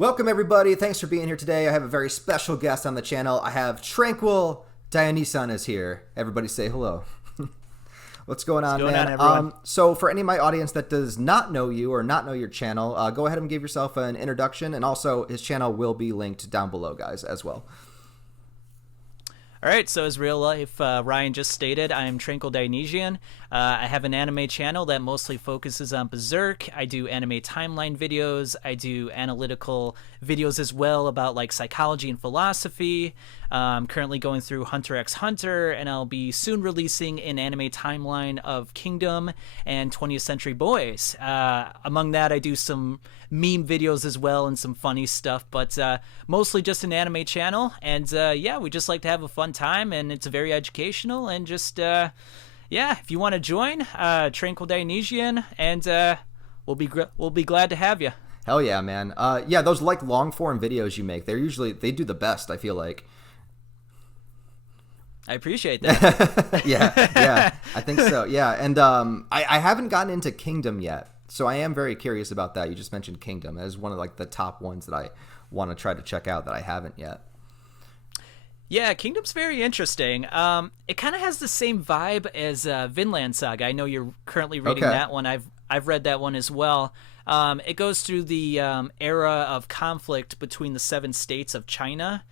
Welcome everybody, thanks for being here today. I have a very special guest on the channel. I have Tranquil. Dionysion is here. Everybody say hello. What's going on, man? Everyone? So for any of my audience that does not know you or not know your channel, go ahead and give yourself an introduction, and also his channel will be linked down below, guys, as well. All right, so as real life Ryan just stated, I am Tranquil Dionysion. I have an anime channel that mostly focuses on Berserk. I do anime timeline videos. I do analytical videos as well about like psychology and philosophy. I'm currently going through Hunter x Hunter, and I'll be soon releasing an anime timeline of Kingdom and 20th Century Boys. Among that, I do some meme videos as well and some funny stuff, but mostly just an anime channel. And yeah, we just like to have a fun time, and it's very educational, and just yeah, if you want to join, Tranquil Dionysian, and we'll be glad to have you. Hell yeah, man. Yeah, those like long form videos you make, they do the best, I feel like. I appreciate that. yeah, I think so. Yeah, and I haven't gotten into Kingdom yet, so I am very curious about that. You just mentioned Kingdom as one of like the top ones that I want to try to check out that I haven't yet. Yeah, Kingdom's very interesting. It kind of has the same vibe as Vinland Saga. I know you're currently reading that one. I've read that one as well. It goes through the era of conflict between the 7 states of China,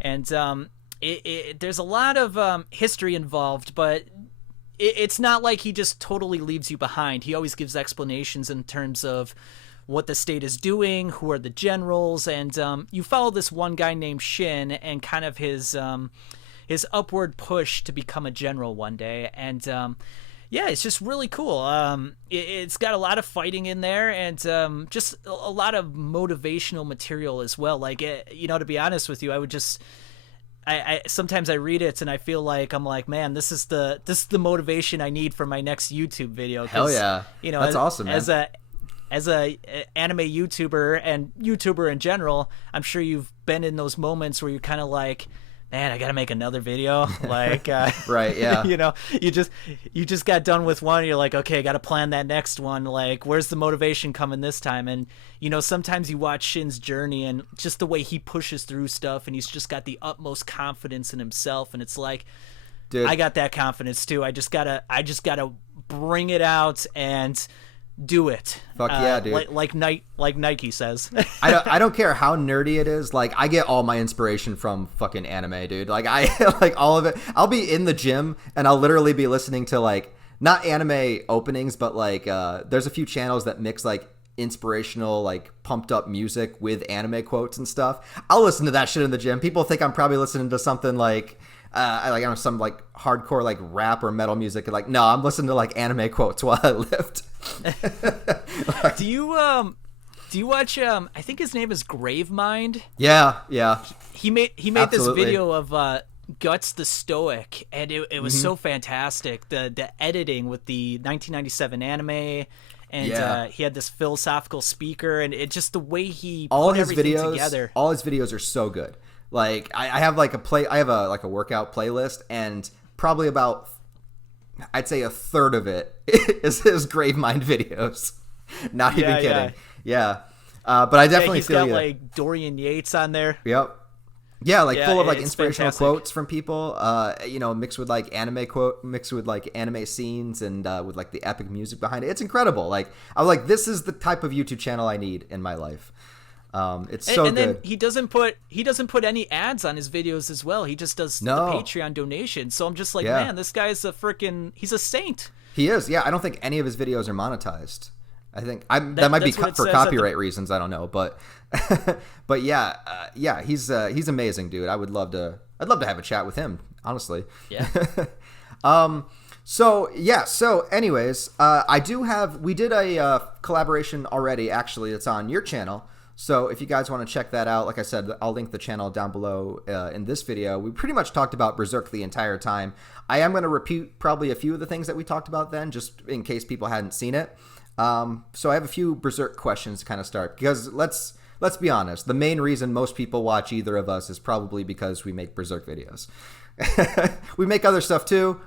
and there's a lot of history involved, but it's not like he just totally leaves you behind. He always gives explanations in terms of what the state is doing, who are the generals, and you follow this one guy named Shin and kind of his upward push to become a general one day. And yeah, it's just really cool. It's got a lot of fighting in there, and just a lot of motivational material as well. Like, to be honest with you, I would just... I sometimes I read it and I feel like I'm like, man, this is the motivation I need for my next YouTube video. Hell yeah, that's awesome, man. As a anime YouTuber and YouTuber in general, I'm sure you've been in those moments where you're kind of like, man, I gotta make another video. Like, right, yeah. You just got done with one. You're like, okay, I gotta plan that next one. Like, where's the motivation coming this time? And sometimes you watch Shin's journey and just the way he pushes through stuff, and he's just got the utmost confidence in himself. And it's like, dude, I got that confidence too. I just gotta bring it out and do it. Fuck yeah, dude. Like Nike says. I don't care how nerdy it is. Like, I get all my inspiration from fucking anime, dude. Like, I like all of it. I'll be in the gym and I'll literally be listening to like not anime openings, but like there's a few channels that mix like inspirational, like pumped up music with anime quotes and stuff. I'll listen to that shit in the gym. People think I'm probably listening to something like I don't know, some like hardcore like rap or metal music. Like, no, I'm listening to like anime quotes while I lift. Do you watch I think his name is Gravemind? Yeah. He made this video of Guts the Stoic, and it was so fantastic. The editing with the 1997 anime, and he had this philosophical speaker, and it just the way he put everything together. All his videos are so good. Like, I have like a workout playlist, and probably about, I'd say, a third of it is his Gravemind videos. Not even kidding. Yeah. But I definitely feel he's got like Dorian Yates on there. Yep. Yeah, like full of like inspirational fantastic quotes from people, mixed with like anime scenes, and with like the epic music behind it. It's incredible. Like, I was like, this is the type of YouTube channel I need in my life. It's so good. And then he doesn't put any ads on his videos as well. He just does the Patreon donation. So I'm just like, man, this guy's he's a saint. He is. Yeah, I don't think any of his videos are monetized. I think that might be for copyright reasons. I don't know, but but yeah, he's amazing, dude. I'd love to have a chat with him, honestly. Yeah. So anyways, we did a collaboration already. Actually, it's on your channel. So if you guys want to check that out, like I said, I'll link the channel down below in this video. We pretty much talked about Berserk the entire time. I am going to repeat probably a few of the things that we talked about then, just in case people hadn't seen it. So I have a few Berserk questions to kind of start, because let's be honest, the main reason most people watch either of us is probably because we make Berserk videos. We make other stuff too,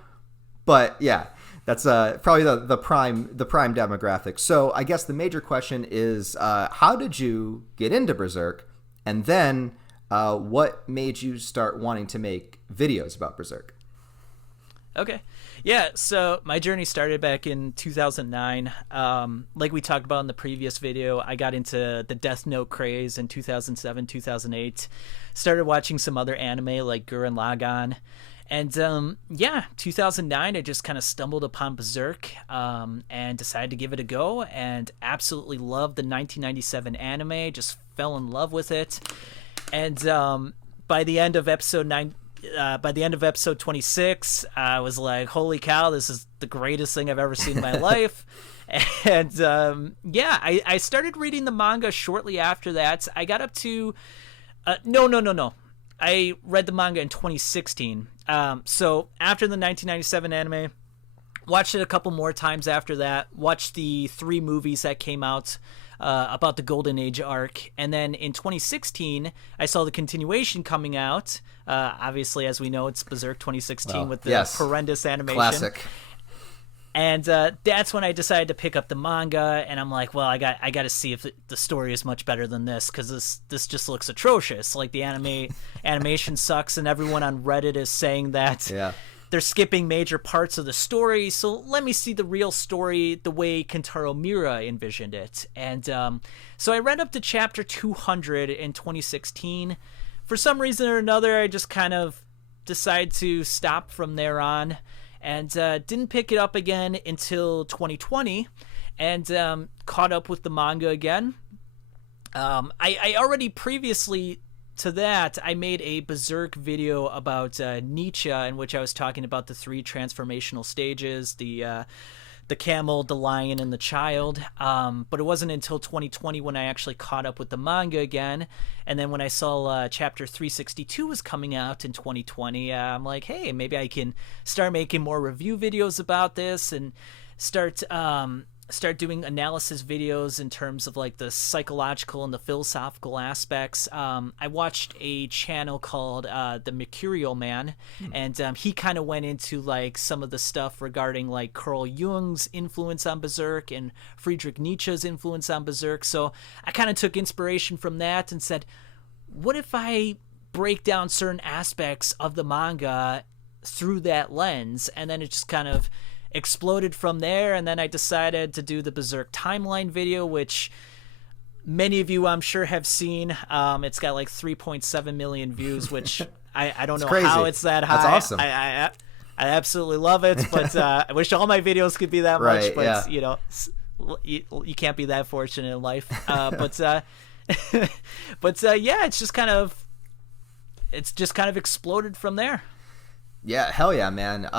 but yeah. That's probably the prime demographic. So I guess the major question is, how did you get into Berserk, and then what made you start wanting to make videos about Berserk? Okay. Yeah, so my journey started back in 2009. Like we talked about in the previous video, I got into the Death Note craze in 2007, 2008. Started watching some other anime like Gurren Lagann. And 2009, I just kind of stumbled upon Berserk and decided to give it a go, and absolutely loved the 1997 anime. Just fell in love with it. And by the end of episode 26, I was like, holy cow, this is the greatest thing I've ever seen in my life. And I started reading the manga shortly after that. I got up to no. I read the manga in 2016. So after the 1997 anime, watched it a couple more times after that, watched the 3 movies that came out about the Golden Age arc. And then in 2016, I saw the continuation coming out. Obviously, as we know, it's Berserk 2016 with the horrendous animation. Classic. And that's when I decided to pick up the manga, and I'm like, well, I got to see if the story is much better than this, because this just looks atrocious. Like, the animation sucks, and everyone on Reddit is saying that they're skipping major parts of the story. So let me see the real story the way Kentaro Miura envisioned it. And so I read up to chapter 200 in 2016. For some reason or another, I just kind of decided to stop from there on. And didn't pick it up again until 2020, and caught up with the manga again. I already previously to that, I made a Berserk video about Nietzsche, in which I was talking about the 3 transformational stages, the camel, the lion, and the child. But it wasn't until 2020 when I actually caught up with the manga again. And then when I saw chapter 362 was coming out in 2020, I'm like, hey, maybe I can start making more review videos about this and start doing analysis videos in terms of like the psychological and the philosophical aspects. I watched a channel called The Mercurial Man, and he kind of went into like some of the stuff regarding like Carl Jung's influence on Berserk and Friedrich Nietzsche's influence on Berserk. So I kind of took inspiration from that and said, what if I break down certain aspects of the manga through that lens? And then it just kind of exploded from there. And then I decided to do the Berserk timeline video, which many of you I'm sure have seen. It's got like 3.7 million views, which I don't know crazy. How it's that high. That's awesome. I absolutely love it, but I wish all my videos could be that much, but you know, you can't be that fortunate in life. But it's just kind of exploded from there. Yeah, hell yeah, man.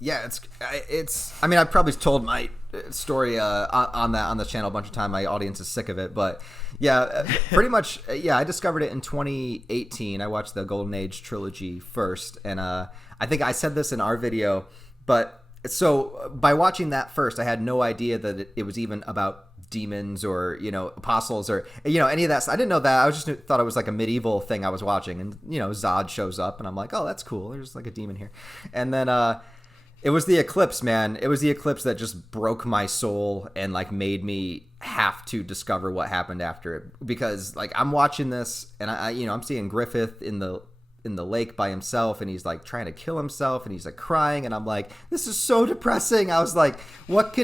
It's. I mean, I've probably told my story on the channel a bunch of times. My audience is sick of it, but yeah, pretty much. Yeah, I discovered it in 2018. I watched the Golden Age trilogy first, and I think I said this in our video, but so by watching that first, I had no idea that it was even about demons or, you know, apostles or, you know, any of that. I didn't know that. I just thought it was like a medieval thing I was watching, and, you know, Zod shows up and I'm like, oh, that's cool, there's like a demon here. And then it was the eclipse, man. It was the eclipse that just broke my soul and like made me have to discover what happened after it, because like I'm watching this and I you know, I'm seeing Griffith in the lake by himself, and he's like trying to kill himself, and he's like crying, and I'm like, this is so depressing. I was like, what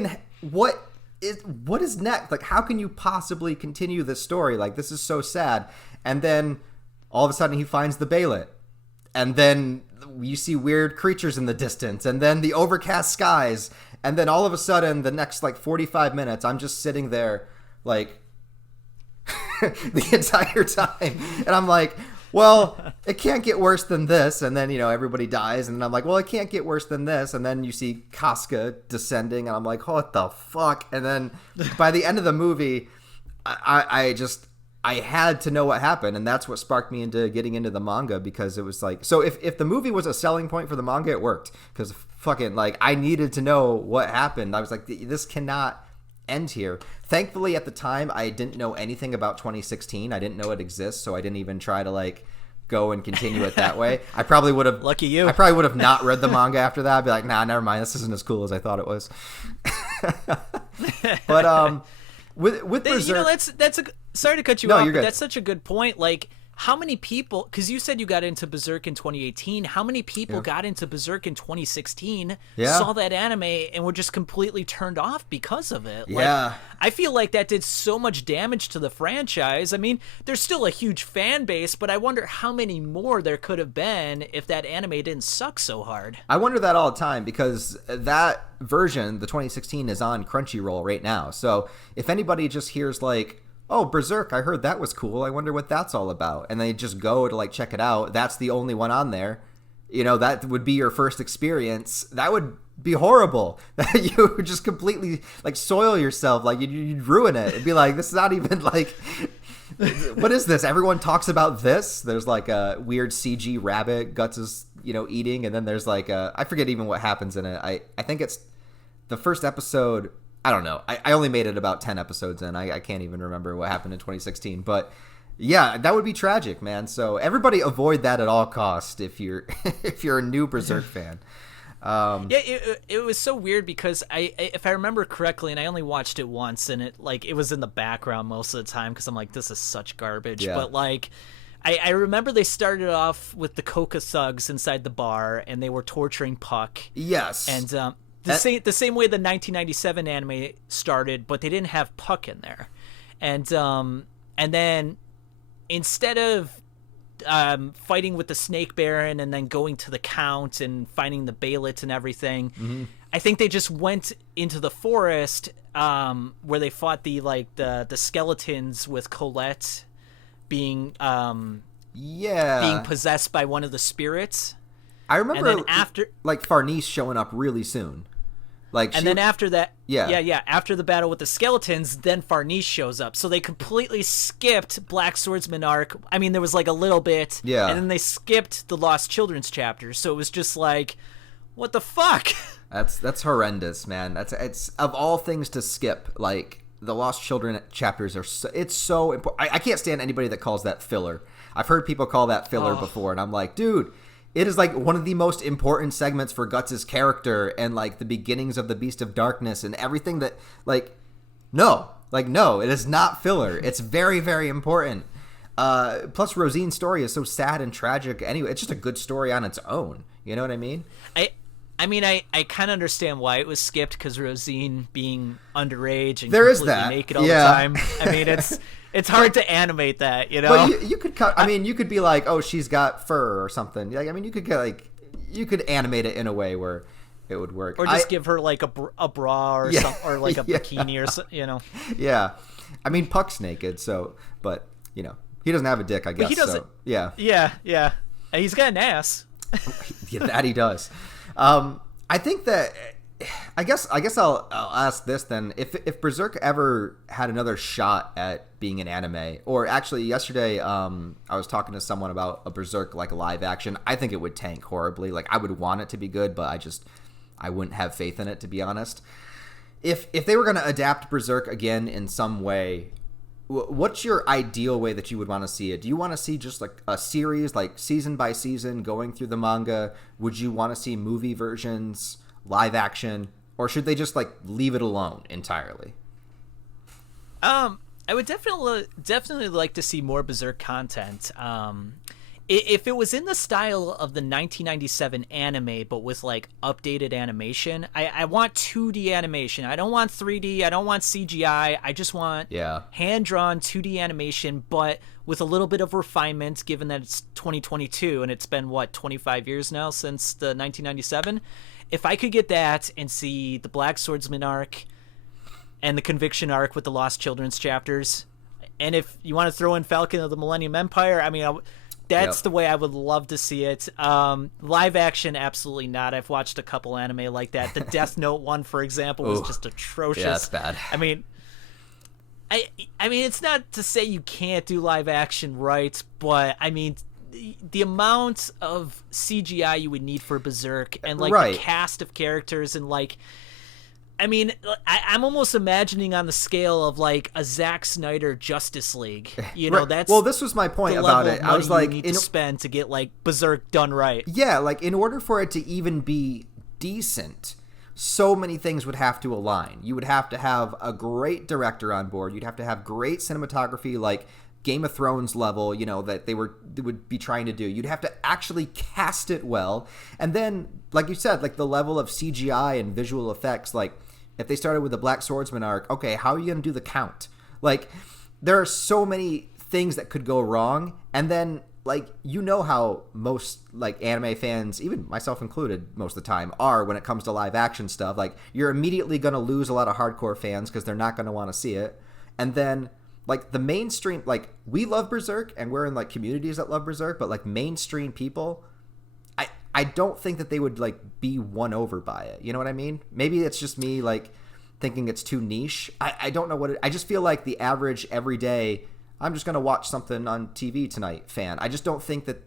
is next? Like, how can you possibly continue this story? Like, this is so sad. And then all of a sudden he finds the Bailet, and then you see weird creatures in the distance, and then the overcast skies, and then all of a sudden the next like 45 minutes I'm just sitting there like the entire time, and I'm like, well, it can't get worse than this. And then, you know, everybody dies. And then I'm like, well, it can't get worse than this. And then you see Casca descending. And I'm like, what the fuck? And then by the end of the movie, I had to know what happened. And that's what sparked me into getting into the manga, because it was like, so if the movie was a selling point for the manga, it worked. Because fucking, like, I needed to know what happened. I was like, this cannot end here. Thankfully, at the time, I didn't know anything about 2016. I didn't know it exists, so I didn't even try to like go and continue it that way. I probably would have. Lucky you. I probably would have not read the manga after that. I'd be like, nah, never mind. This isn't as cool as I thought it was. But with Berserk, that's a sorry to cut you no, off, you're but good. that's such a good point. Like, how many people, because you said you got into Berserk in 2018, how many people got into Berserk in 2016, saw that anime, and were just completely turned off because of it? Yeah. Like, I feel like that did so much damage to the franchise. I mean, there's still a huge fan base, but I wonder how many more there could have been if that anime didn't suck so hard. I wonder that all the time, because that version, the 2016, is on Crunchyroll right now. So if anybody just hears like, oh, Berserk, I heard that was cool, I wonder what that's all about, and they just go to like check it out, that's the only one on there, you know, that would be your first experience, that would be horrible. You would just completely like soil yourself, like you'd ruin it. It'd be like, this is not even like, what is this? Everyone talks about this. There's like a weird CG rabbit Guts is, you know, eating, and then there's like I forget even what happens in it. I think it's the first episode. I don't know. I only made it about 10 episodes in. I can't even remember what happened in 2016. But yeah, that would be tragic, man. So everybody avoid that at all costs if you're if you're a new Berserk fan. It was so weird because if I remember correctly, and I only watched it once, and it was in the background most of the time because I'm like, this is such garbage. Yeah. But like, I remember they started off with the Coca thugs inside the bar, and they were torturing Puck. Yes. And the same way the 1997 anime started, but they didn't have Puck in there. And then instead of fighting with the Snake Baron and then going to the Count and finding the Baelite and everything, I think they just went into the forest where they fought the skeletons with Colette being being possessed by one of the spirits. I remember and then after like Farnese showing up really soon. Then after that, yeah, after the battle with the skeletons, then Farnese shows up. So they completely skipped Black Swordsman arc. I mean, there was like a little bit, yeah, and then they skipped the Lost Children's chapters. So it was just like, what the fuck? That's horrendous, man. It's of all things to skip. Like the Lost Children chapters are it's so important. I can't stand anybody that calls that filler. I've heard people call that filler before, and I'm like, dude. It is like one of the most important segments for Guts' character and like the beginnings of the Beast of Darkness and everything that no, it is not filler. It's very, very important. Plus Rosine's story is so sad and tragic. Anyway, it's just a good story on its own. You know what I mean? I mean, I kind of understand why it was skipped because Rosine being underage and there is completely that. naked all the time. I mean, it's hard to animate that, you know. But you could cut. I mean, you could be like, oh, she's got fur or something. Like, I mean, you could animate it in a way where it would work, or just give her like a bra or something, or like a bikini or something, you know. Yeah, I mean, Puck's naked, so but you know he doesn't have a dick, I guess. But he doesn't. So, yeah. Yeah. And he's got an ass. Yeah, that he does. I think that. I guess I'll ask this then. If Berserk ever had another shot at being an anime, or actually yesterday I was talking to someone about a Berserk like live action, I think it would tank horribly. Like I would want it to be good, but I wouldn't have faith in it, to be honest. If they were going to adapt Berserk again in some way, what's your ideal way that you would want to see it? Do you want to see just like a series, like season by season going through the manga? Would you want to see movie versions? Live action, or should they just like leave it alone entirely? I would definitely like to see more Berserk content. If it was in the style of the 1997 anime, but with like updated animation, I want 2D animation. I don't want 3D. I don't want CGI. I just want hand-drawn 2D animation, but with a little bit of refinement, given that it's 2022 and it's been 25 years now since the 1997. If I could get that and see the Black Swordsman arc and the Conviction arc with the Lost Children's chapters, and if you want to throw in Falcon of the Millennium Empire, I mean, that's the way I would love to see it. Live action, absolutely not. I've watched a couple anime like that. The Death Note one, for example, was just atrocious. Yeah, that's bad. I mean, it's not to say you can't do live action right, but I mean, the amount of CGI you would need for Berserk and like the cast of characters and like I mean, I'm almost imagining on the scale of like a Zack Snyder Justice League. You know, Right. that's Well, this was my point the about level it. of I was money like, you need to spend to get like Berserk done right. yeah, like in order for it to even be decent, so many things would have to align. You would have to have a great director on board. You'd have to have great cinematography, like Game of Thrones level, you know, that they would be trying to do. You'd have to actually cast it well. And then, like you said, like the level of CGI and visual effects, like if they started with the Black Swordsman arc, okay, how are you going to do the count? Like, there are so many things that could go wrong. And then, like, you know how most, like, anime fans, even myself included most of the time, are when it comes to live action stuff. Like, you're immediately going to lose a lot of hardcore fans because they're not going to want to see it. And then, like, the mainstream, like, we love Berserk and we're in, like, communities that love Berserk, but, like, mainstream people, I don't think that they would, like, be won over by it. You know what I mean? Maybe it's just me, like, thinking it's too niche. I don't know what it... I just feel like the average, everyday, I'm just going to watch something on TV tonight fan. I just don't think that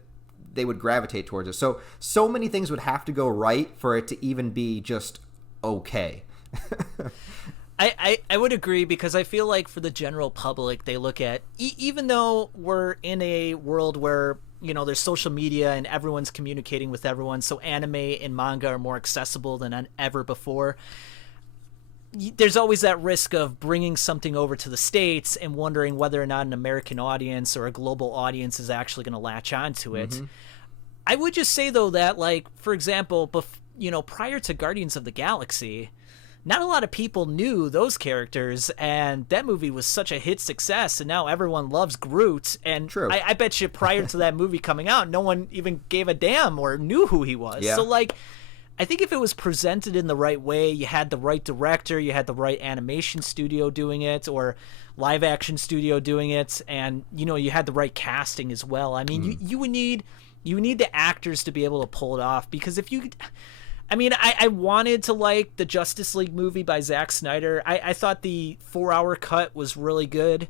they would gravitate towards it. So many things would have to go right for it to even be just okay. I would agree, because I feel like for the general public, they look at, even though we're in a world where, you know, there's social media and everyone's communicating with everyone, so anime and manga are more accessible than ever before, there's always that risk of bringing something over to the States and wondering whether or not an American audience or a global audience is actually going to latch onto it. Mm-hmm. I would just say, though, that, like, for example, you know, prior to Guardians of the Galaxy, not a lot of people knew those characters, and that movie was such a hit success, and now everyone loves Groot. And True. I bet you prior to that movie coming out, no one even gave a damn or knew who he was. Yeah. So, like, I think if it was presented in the right way, you had the right director, you had the right animation studio doing it, or live action studio doing it, and, you know, you had the right casting as well. I mean, you would need the actors to be able to pull it off, because if you... I mean, I wanted to like the Justice League movie by Zack Snyder. I thought the 4-hour cut was really good,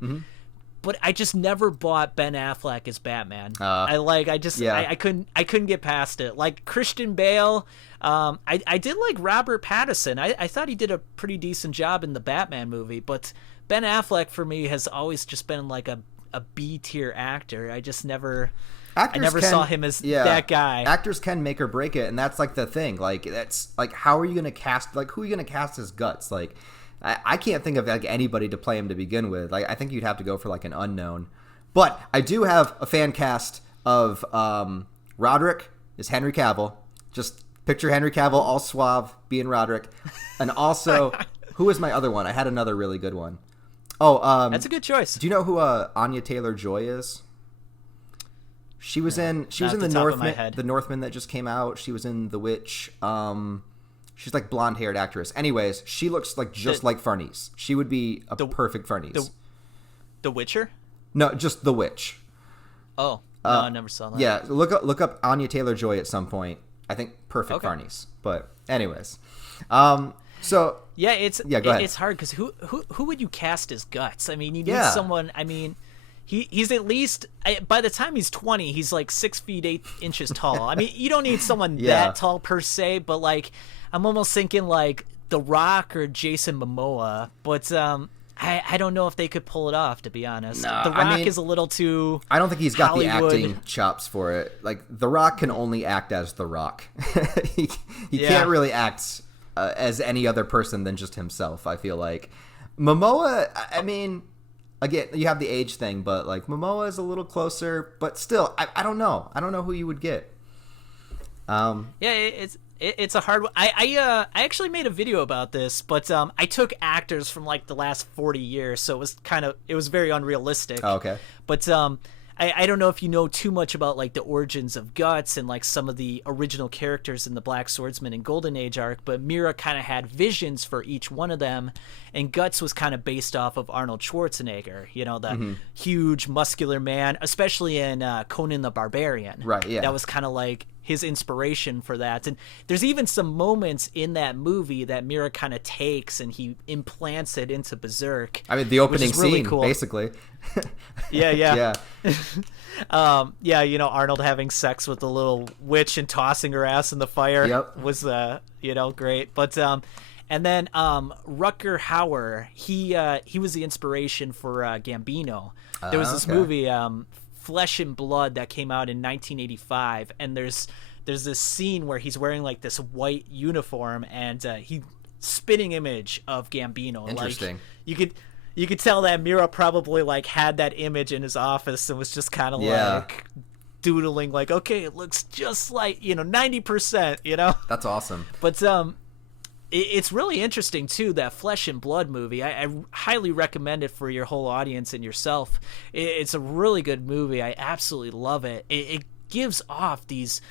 but I just never bought Ben Affleck as Batman. I couldn't get past it. Like Christian Bale, I did like Robert Pattinson. I thought he did a pretty decent job in the Batman movie, but Ben Affleck for me has always just been like a B tier actor. I just never... I never saw him as that guy. Actors can make or break it, and that's like the thing. Like, that's like, how are you going to cast? Like, who are you going to cast as Guts? Like, I can't think of like anybody to play him to begin with. Like, I think you'd have to go for like an unknown. But I do have a fan cast of Roderick is Henry Cavill. Just picture Henry Cavill all suave being Roderick, and also who is my other one? I had another really good one. Oh, that's a good choice. Do you know who Anya Taylor-Joy is? She was in the Northman, the Northman that just came out. She was in The Witch. She's like blonde-haired actress. Anyways, she looks like like Farnese. She would be a perfect Farnese. The Witcher? No, just The Witch. Oh, no, I never saw that. Yeah, look up Anya Taylor-Joy at some point. I think perfect Farnese. But anyways, so yeah, go ahead. It's hard because who would you cast as Guts? I mean, you need someone. I mean. He's at least, by the time he's 20, he's like 6 feet 8 inches tall. I mean, you don't need someone that tall per se, but like, I'm almost thinking like The Rock or Jason Momoa. But I don't know if they could pull it off, to be honest. No, The Rock is a little too I don't think he's got Hollywood. The acting chops for it. Like, The Rock can only act as The Rock. he can't really act as any other person than just himself, I feel like. Momoa, I mean... Again, you have the age thing, but like Momoa is a little closer, but still, I don't know. I don't know who you would get. It's a hard one. I actually made a video about this, but I took actors from like the last 40 years, so it was very unrealistic. Oh, okay. But I don't know if you know too much about like the origins of Guts and like some of the original characters in the Black Swordsman and Golden Age arc, but Mira kind of had visions for each one of them, and Guts was kind of based off of Arnold Schwarzenegger, you know, the huge muscular man, especially in Conan the Barbarian. Right, yeah. That was kind of like his inspiration for that. And there's even some moments in that movie that Mira kind of takes and he implants it into Berserk. I mean, the opening scene, really cool. Basically. Yeah. You know, Arnold having sex with the little witch and tossing her ass in the fire was, great. But And then Rutger Hauer, he was the inspiration for Gambino. There was this movie, Flesh and Blood, that came out in 1985, and there's this scene where he's wearing like this white uniform, and he spitting image of Gambino. Interesting. Like, you could tell that Miura probably like had that image in his office and was just kind of like doodling, like, okay, it looks just like, 90%, That's awesome. But it's really interesting too, that Flesh and Blood movie. I highly recommend it for your whole audience and yourself. It's a really good movie. I absolutely love it. It gives off these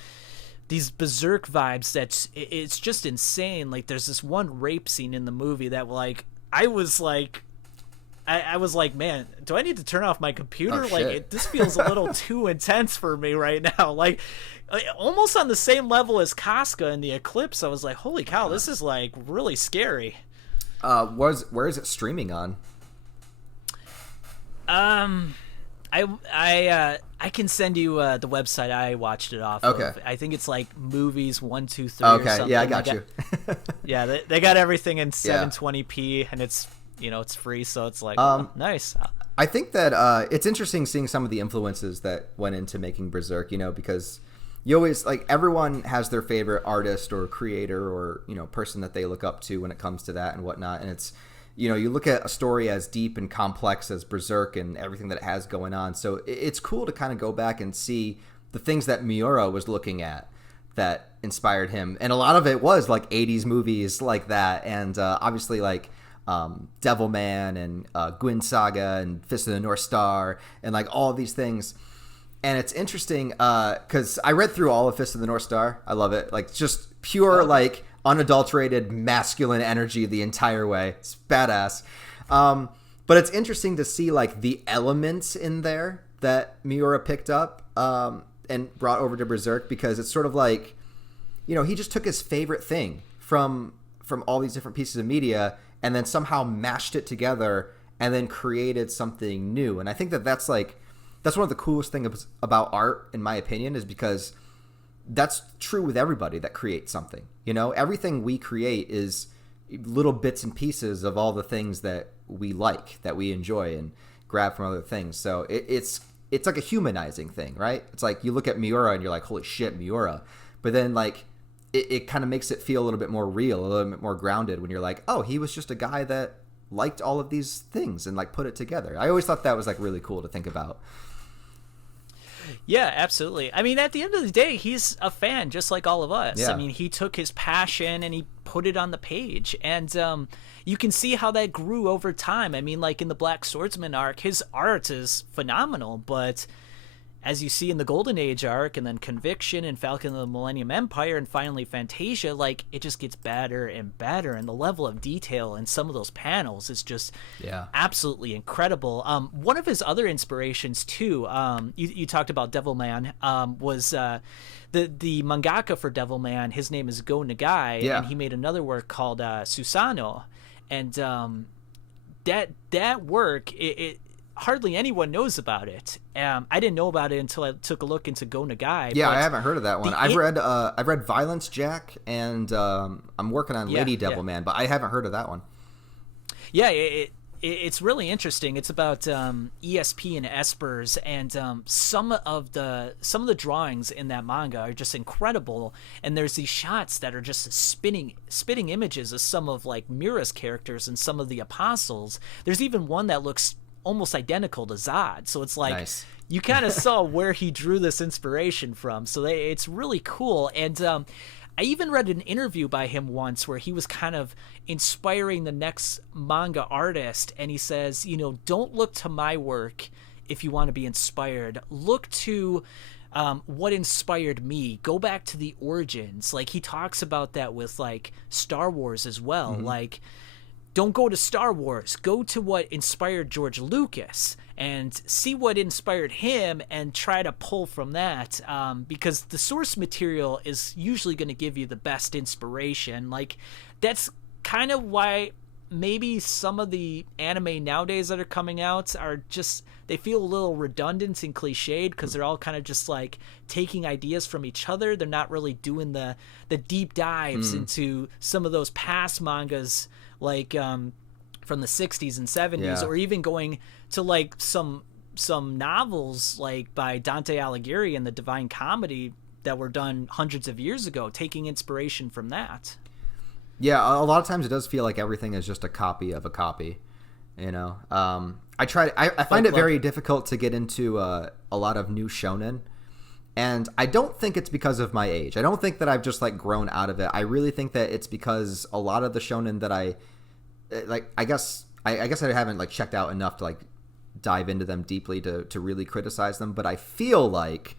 Berserk vibes it's just insane. Like, there's this one rape scene in the movie that, like, I was like, man, do I need to turn off my computer? This feels a little too intense for me right now. Like, almost on the same level as Casca in the Eclipse. I was like, holy cow, this is like really scary. Where is it streaming on? I can send you the website I watched it off of. I think it's like Movies 123 or something. Yeah, I got you. Yeah, they got everything in 720p, and it's it's free, so it's like nice. I think that it's interesting seeing some of the influences that went into making Berserk, because you always, like, everyone has their favorite artist or creator or person that they look up to when it comes to that and whatnot, and it's you look at a story as deep and complex as Berserk and everything that it has going on, so it's cool to kind of go back and see the things that Miura was looking at that inspired him, and a lot of it was like 80s movies like that, and obviously like Devilman and Gwyn Saga and Fist of the North Star and like all of these things. And it's interesting because I read through all of Fist of the North Star. I love it. Like, just pure, like, unadulterated masculine energy the entire way. It's badass. But it's interesting to see like the elements in there that Miura picked up and brought over to Berserk, because it's sort of like, he just took his favorite thing from all these different pieces of media and then somehow mashed it together and then created something new. And I think that's one of the coolest things about art, in my opinion, is because that's true with everybody that creates something. Everything we create is little bits and pieces of all the things that we like, that we enjoy and grab from other things. So it's like a humanizing thing, right? It's like you look at Miura and you're like, holy shit, Miura. But then like it kind of makes it feel a little bit more real, a little bit more grounded when you're like, oh, he was just a guy that liked all of these things and like put it together. I always thought that was like really cool to think about. Yeah, absolutely. I mean, at the end of the day, he's a fan just like all of us. Yeah. I mean, he took his passion and he put it on the page, and you can see how that grew over time. I mean, like in the Black Swordsman arc, his art is phenomenal, but as you see in the Golden Age arc, and then Conviction and Falcon of the Millennium Empire, and finally Fantasia, like, it just gets better and better, and the level of detail in some of those panels is just absolutely incredible. One of his other inspirations too, you talked about Devilman, was the mangaka for Devilman. His name is Go Nagai, and he made another work called Susano, and that work, it hardly anyone knows about it. I didn't know about it until I took a look into Go Nagai. Yeah, I haven't heard of that one. I've read Violence Jack, and I'm working on Lady Devilman, but I haven't heard of that one. Yeah, it's really interesting. It's about ESP and Espers, and some of the drawings in that manga are just incredible. And there's these shots that are just spitting images of some of like Miura's characters and some of the apostles. There's even one that looks almost identical to Zod, so it's like you kind of saw where he drew this inspiration from. So it's really cool. And I even read an interview by him once where he was kind of inspiring the next manga artist, and he says, don't look to my work if you want to be inspired. Look to what inspired me. Go back to the origins. Like, he talks about that with like Star Wars as well. Mm-hmm. Like, don't go to Star Wars. Go to what inspired George Lucas and see what inspired him and try to pull from that, because the source material is usually going to give you the best inspiration. Like, that's kind of why maybe some of the anime nowadays that are coming out are just, they feel a little redundant and cliched because they're all kind of just like taking ideas from each other. They're not really doing the deep dives into some of those past mangas, like from the 60s and 70s, or even going to like some novels like by Dante Alighieri and the Divine Comedy that were done hundreds of years ago, taking inspiration from that. Yeah, a lot of times it does feel like everything is just a copy of a copy, you know. I find it very difficult to get into a lot of new shonen, and I don't think it's because of my age. I don't think that I've just like grown out of it. I really think that it's because a lot of the shonen that I like, I guess I haven't like checked out enough to like dive into them deeply to really criticize them, but I feel like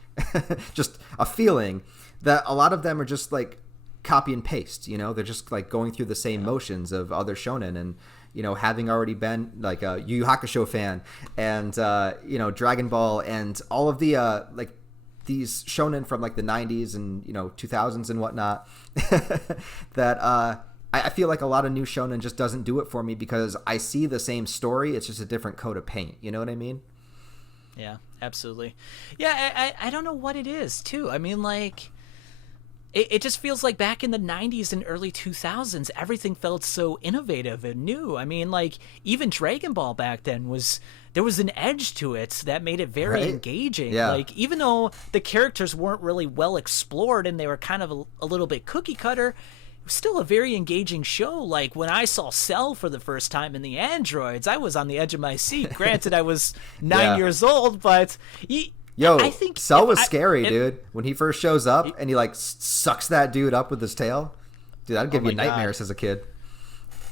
just a feeling that a lot of them are just like copy and paste, you know. They're just like going through the same motions of other shonen, and you know, having already been like a Yu Yu Hakusho fan and you know, Dragon Ball and all of the like these shonen from like the 90s and, you know, 2000s and whatnot, that I feel like a lot of new shonen just doesn't do it for me because I see the same story, it's just a different coat of paint, you know what I mean? Yeah, absolutely. Yeah, I don't know what it is too. I mean, like, it just feels like back in the 90s and early 2000s, everything felt so innovative and new. I mean, like, even Dragon Ball back then there was an edge to it that made it very engaging. Yeah. Like, even though the characters weren't really well explored and they were kind of a little bit cookie cutter, it was still a very engaging show. Like, when I saw Cell for the first time in the androids, I was on the edge of my seat. Granted, I was 9 years old, but I think Cell was scary, dude. When he first shows up and he like sucks that dude up with his tail, dude, that'd give you nightmares as a kid.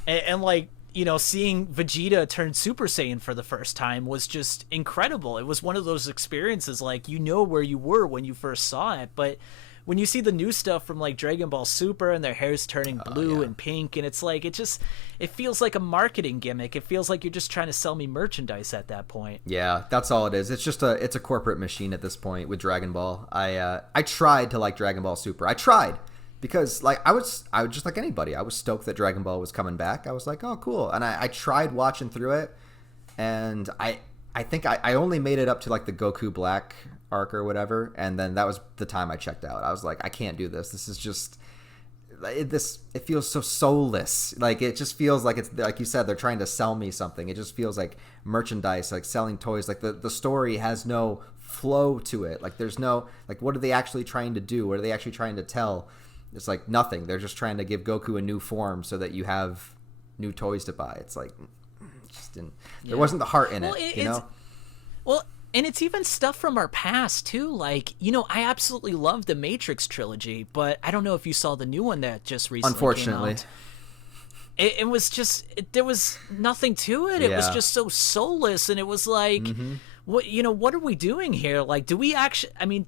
And like, you know, seeing Vegeta turn Super Saiyan for the first time was just incredible. It was one of those experiences, like, you know where you were when you first saw it, but when you see the new stuff from like Dragon Ball Super and their hair's turning blue and pink, and it's like, it feels like a marketing gimmick. It feels like you're just trying to sell me merchandise at that point. Yeah, that's all it is. It's just it's a corporate machine at this point with Dragon Ball. I tried to like Dragon Ball Super. I tried because like I was just like anybody. I was stoked that Dragon Ball was coming back. I was like, oh cool, and I tried watching through it, and I think I only made it up to like the Goku Black arc or whatever, and then that was the time I checked out. I was like, I can't do this. This is just it feels so soulless. Like, it just feels like it's like you said, they're trying to sell me something. It just feels like merchandise, like selling toys. Like the story has no flow to it. Like, there's no, like, what are they actually trying to do? What are they actually trying to tell? It's like nothing. They're just trying to give Goku a new form so that you have new toys to buy. It's like, just didn't. There wasn't the heart in it, you know. Well, and it's even stuff from our past, too. Like, you know, I absolutely love the Matrix trilogy, but I don't know if you saw the new one that just recently Unfortunately. came out. It was just, there was nothing to it. It was just so soulless, and it was like, what are we doing here? Like, do we actually, I mean,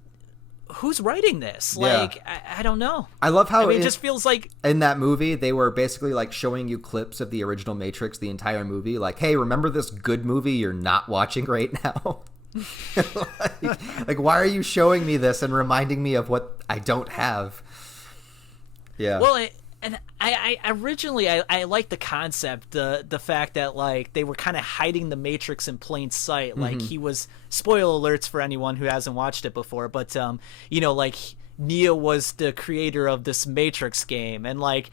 who's writing this? Like, I don't know. I love how it just feels like in that movie they were basically like showing you clips of the original Matrix the entire movie. Like, hey, remember this good movie you're not watching right now? like, why are you showing me this and reminding me of what I don't have? Yeah. Well, and I originally I liked the concept, the fact that like they were kind of hiding the Matrix in plain sight. Like, he was, spoiler alerts for anyone who hasn't watched it before, but you know, like, Neo was the creator of this Matrix game, and like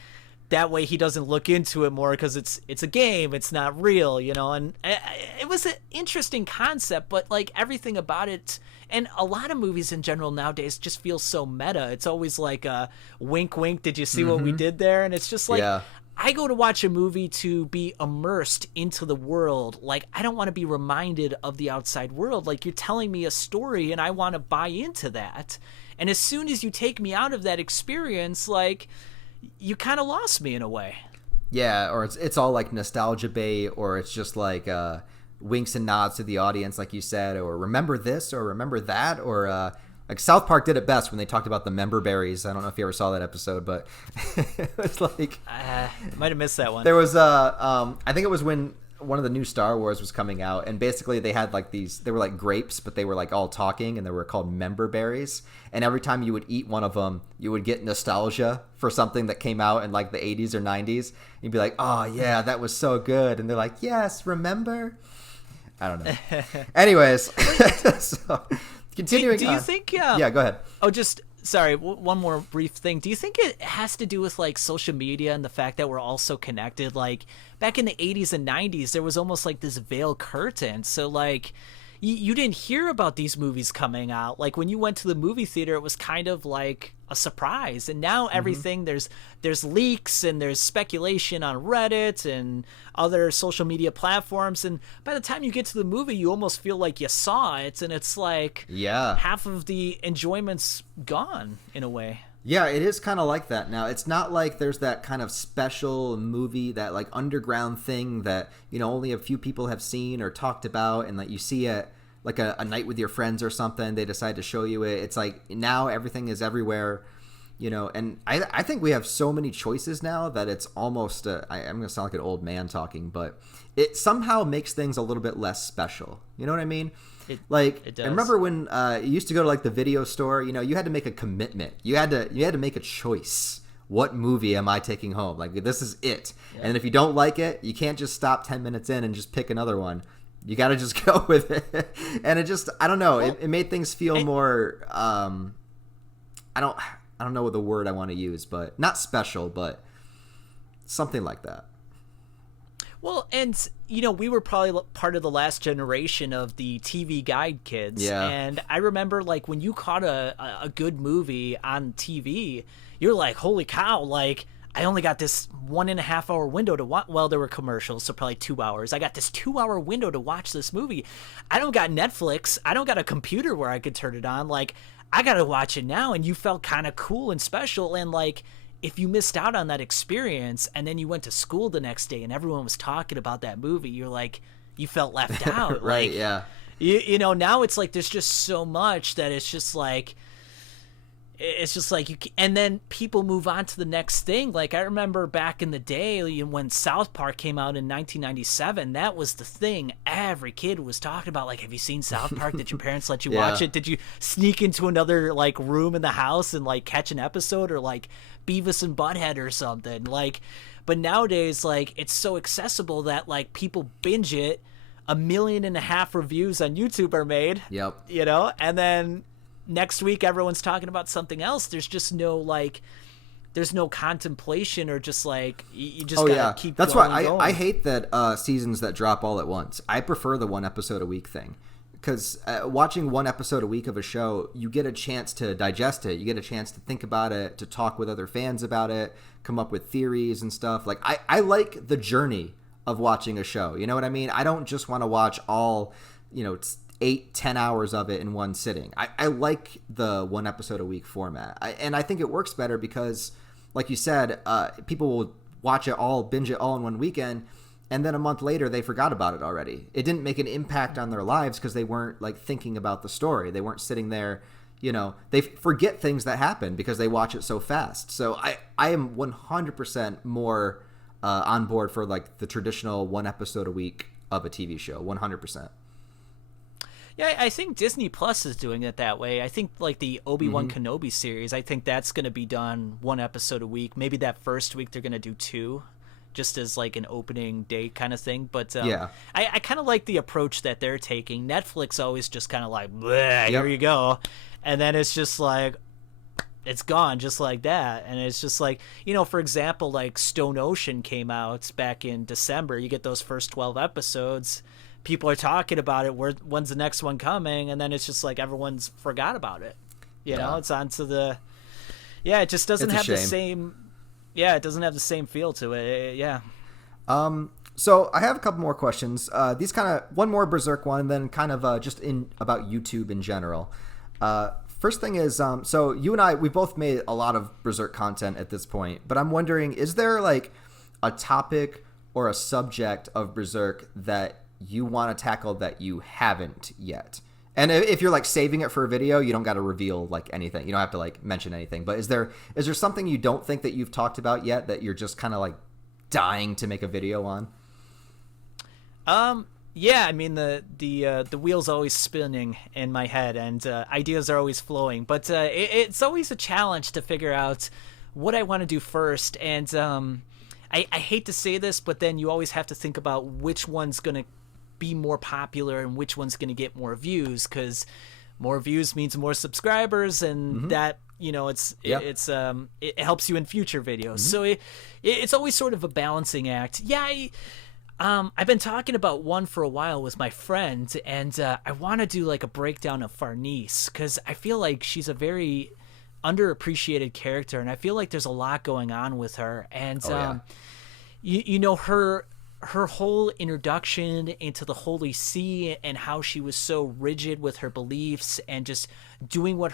that way he doesn't look into it more because it's a game, it's not real, you know. And it was an interesting concept, but like everything about it, and a lot of movies in general nowadays just feel so meta. It's always like a wink wink, did you see what we did there? And it's just like, I go to watch a movie to be immersed into the world. Like, I don't want to be reminded of the outside world. Like, you're telling me a story and I want to buy into that, and as soon as you take me out of that experience, like, you kind of lost me in a way. Yeah, or it's all like nostalgia bait, or it's just like winks and nods to the audience, like you said, or remember this or remember that, or like South Park did it best when they talked about the member berries. I don't know if you ever saw that episode, but it was like might have missed that one. There was I think it was when one of the new Star Wars was coming out, and basically they had like they were like grapes, but they were like all talking, and they were called member berries. And every time you would eat one of them, you would get nostalgia for something that came out in like the 80s or 90s. You'd be like, oh yeah, that was so good. And they're like, yes, remember? I don't know. Anyways, so continuing. Do you think? Yeah, go ahead. Oh, just sorry. One more brief thing. Do you think it has to do with like social media and the fact that we're all so connected? Like back in the 80s and 90s, there was almost like this veil curtain. So like you didn't hear about these movies coming out. Like when you went to the movie theater, it was kind of like a surprise. And now everything there's leaks and there's speculation on Reddit and other social media platforms. And by the time you get to the movie, you almost feel like you saw it. And it's like half of the enjoyment's gone in a way. Yeah, it is kind of like that now. It's not like there's that kind of special movie, that like underground thing that, you know, only a few people have seen or talked about, and that you see at like a night with your friends or something, they decide to show you it. It's like now everything is everywhere, you know, and I think we have so many choices now that it's almost, I'm going to sound like an old man talking, but it somehow makes things a little bit less special. You know what I mean? It does. I remember when you used to go to like the video store, you know, you had to make a commitment. You had to make a choice. What movie am I taking home? Like, this is it. Yeah. And if you don't like it, you can't just stop 10 minutes in and just pick another one. You got to just go with it. And it just, I don't know. It made things feel more, I don't know what the word I want to use, but not special, but something like that. Well, and, you know, we were probably part of the last generation of the TV guide kids. Yeah. And I remember, like, when you caught a good movie on TV, you're like, holy cow, like, I only got this 1.5 hour window to watch. Well, there were commercials, so probably 2 hours. I got this 2 hour window to watch this movie. I don't got Netflix. I don't got a computer where I could turn it on. Like, I got to watch it now. And you felt kind of cool and special. And, like, if you missed out on that experience and then you went to school the next day and everyone was talking about that movie, you're like, you felt left out. Right, like, yeah. You know, now it's like there's just so much that it's just like you, and then people move on to the next thing. Like, I remember back in the day when South Park came out in 1997, that was the thing every kid was talking about. Like, have you seen South Park? Did your parents let you watch it? Did you sneak into another like room in the house and like catch an episode, or like Beavis and Butthead or something? Like, but nowadays, like, it's so accessible that like people binge it. 1.5 million reviews on YouTube are made. Yep. You know, and then next week everyone's talking about something else. There's just no like, there's no contemplation, or just like you just gotta keep That's going. Why I hate that seasons that drop all at once. I prefer the 1 episode a week thing, because watching 1 episode a week of a show, you get a chance to digest it, you get a chance to think about it, to talk with other fans about it, come up with theories and stuff. Like, I like the journey of watching a show, you know what I mean? I don't just want to watch all, you know, 8-10 hours of it in one sitting. I like the 1 episode a week format, and I think it works better because, like you said, people will watch it all, binge it all in one weekend, and then a month later they forgot about it already. It didn't make an impact on their lives because they weren't like thinking about the story. They weren't sitting there, you know, they forget things that happen because they watch it so fast. So I am 100% more on board for like the traditional 1 episode a week of a TV show. 100%. Yeah, I think Disney Plus is doing it that way. I think like the Obi-Wan Kenobi series, I think that's going to be done 1 episode a week. Maybe that first week they're going to do 2, just as like an opening day kind of thing. But I kind of like the approach that they're taking. Netflix always just kind of like, here you go. And then it's just like, it's gone just like that. And it's just like, you know, for example, like Stone Ocean came out back in December. You get those first 12 episodes. People are talking about it. When's the next one coming? And then it's just like everyone's forgot about it. You know, it's on to the. Yeah, it just doesn't have the same. Yeah, it doesn't have the same feel to it. Yeah. So I have a couple more questions. These kind of one more Berserk one, and then kind of just in about YouTube in general. First thing is, so you and I, we both made a lot of Berserk content at this point, but I'm wondering, is there like a topic or a subject of Berserk that you want to tackle that you haven't yet? And if you're like saving it for a video, you don't got to reveal like anything. You don't have to like mention anything. But is there something you don't think that you've talked about yet that you're just kind of like dying to make a video on? Yeah, I mean the wheels always spinning in my head, and ideas are always flowing. But it's always a challenge to figure out what I want to do first. And I hate to say this, but then you always have to think about which one's gonna be more popular and which one's gonna get more views, because more views means more subscribers, and that, you know, it helps you in future videos. So it's always sort of a balancing act. Yeah. I've been talking about one for a while with my friend, and I want to do like a breakdown of Farnese, because I feel like she's a very underappreciated character, and I feel like there's a lot going on with her. And you know, her whole introduction into the Holy See, and how she was so rigid with her beliefs and just doing what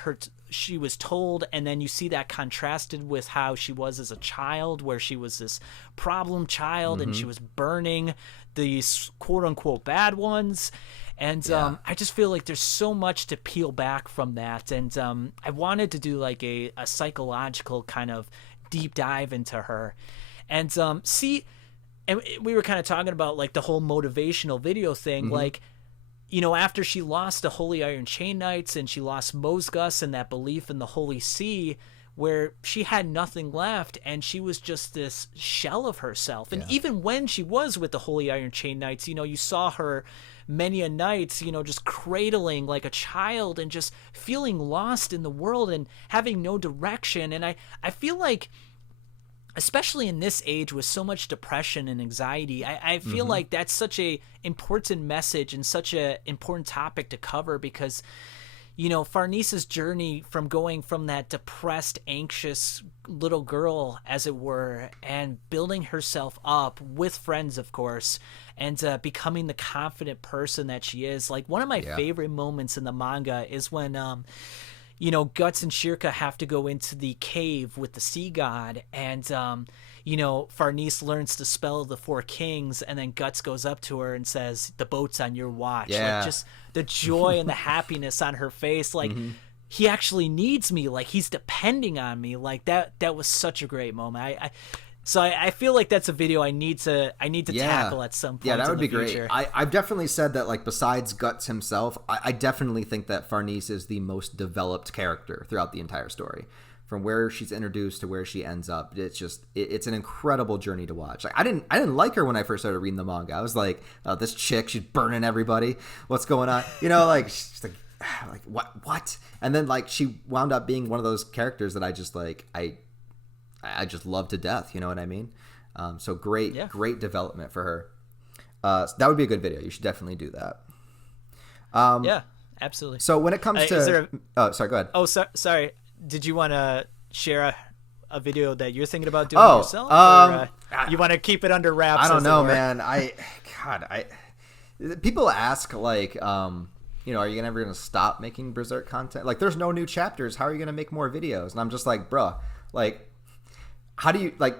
she was told, and then you see that contrasted with how she was as a child, where she was this problem child and she was burning these quote-unquote bad ones. And I just feel like there's so much to peel back from that, and I wanted to do like a psychological kind of deep dive into her. And see, and we were kind of talking about like the whole motivational video thing, like, you know, after she lost the Holy Iron Chain Knights and she lost Mosgus and that belief in the Holy See, where she had nothing left and she was just this shell of herself. And even when she was with the Holy Iron Chain Knights, you know, you saw her many a night, you know, just cradling like a child and just feeling lost in the world and having no direction. And I feel like, especially in this age with so much depression and anxiety, I feel like that's such a important message and such a important topic to cover, because, you know, Farnese's journey from going from that depressed, anxious little girl, as it were, and building herself up with friends, of course, and becoming the confident person that she is. Like, one of my favorite moments in the manga is when you know, Guts and Shirka have to go into the cave with the sea god, and you know, Farnese learns the spell of the Four Kings, and then Guts goes up to her and says, "The boat's on your watch." Like, just the joy and the happiness on her face, like he actually needs me, like he's depending on me. Like that was such a great moment. So I feel like that's a video I need to tackle at some point. Yeah, that would be future. great. I've definitely said that, like, besides Guts himself, I definitely think that Farnese is the most developed character throughout the entire story. From where she's introduced to where she ends up, it's just it's an incredible journey to watch. Like, I didn't like her when I first started reading the manga. I was like, oh, this chick, she's burning everybody. What's going on? You know, like, she's like what? And then, like, she wound up being one of those characters that I just like I just love to death, you know what I mean? So great development for her. So that would be a good video. You should definitely do that. Yeah, absolutely. So when it comes to... Oh, sorry, go ahead. Oh, sorry. Did you want to share a video that you're thinking about doing yourself? Or you want to keep it under wraps? I don't know, man. People ask, like, you know, are you ever going to stop making Berserk content? Like, there's no new chapters. How are you going to make more videos? And I'm just like, bruh, like... How do you, like,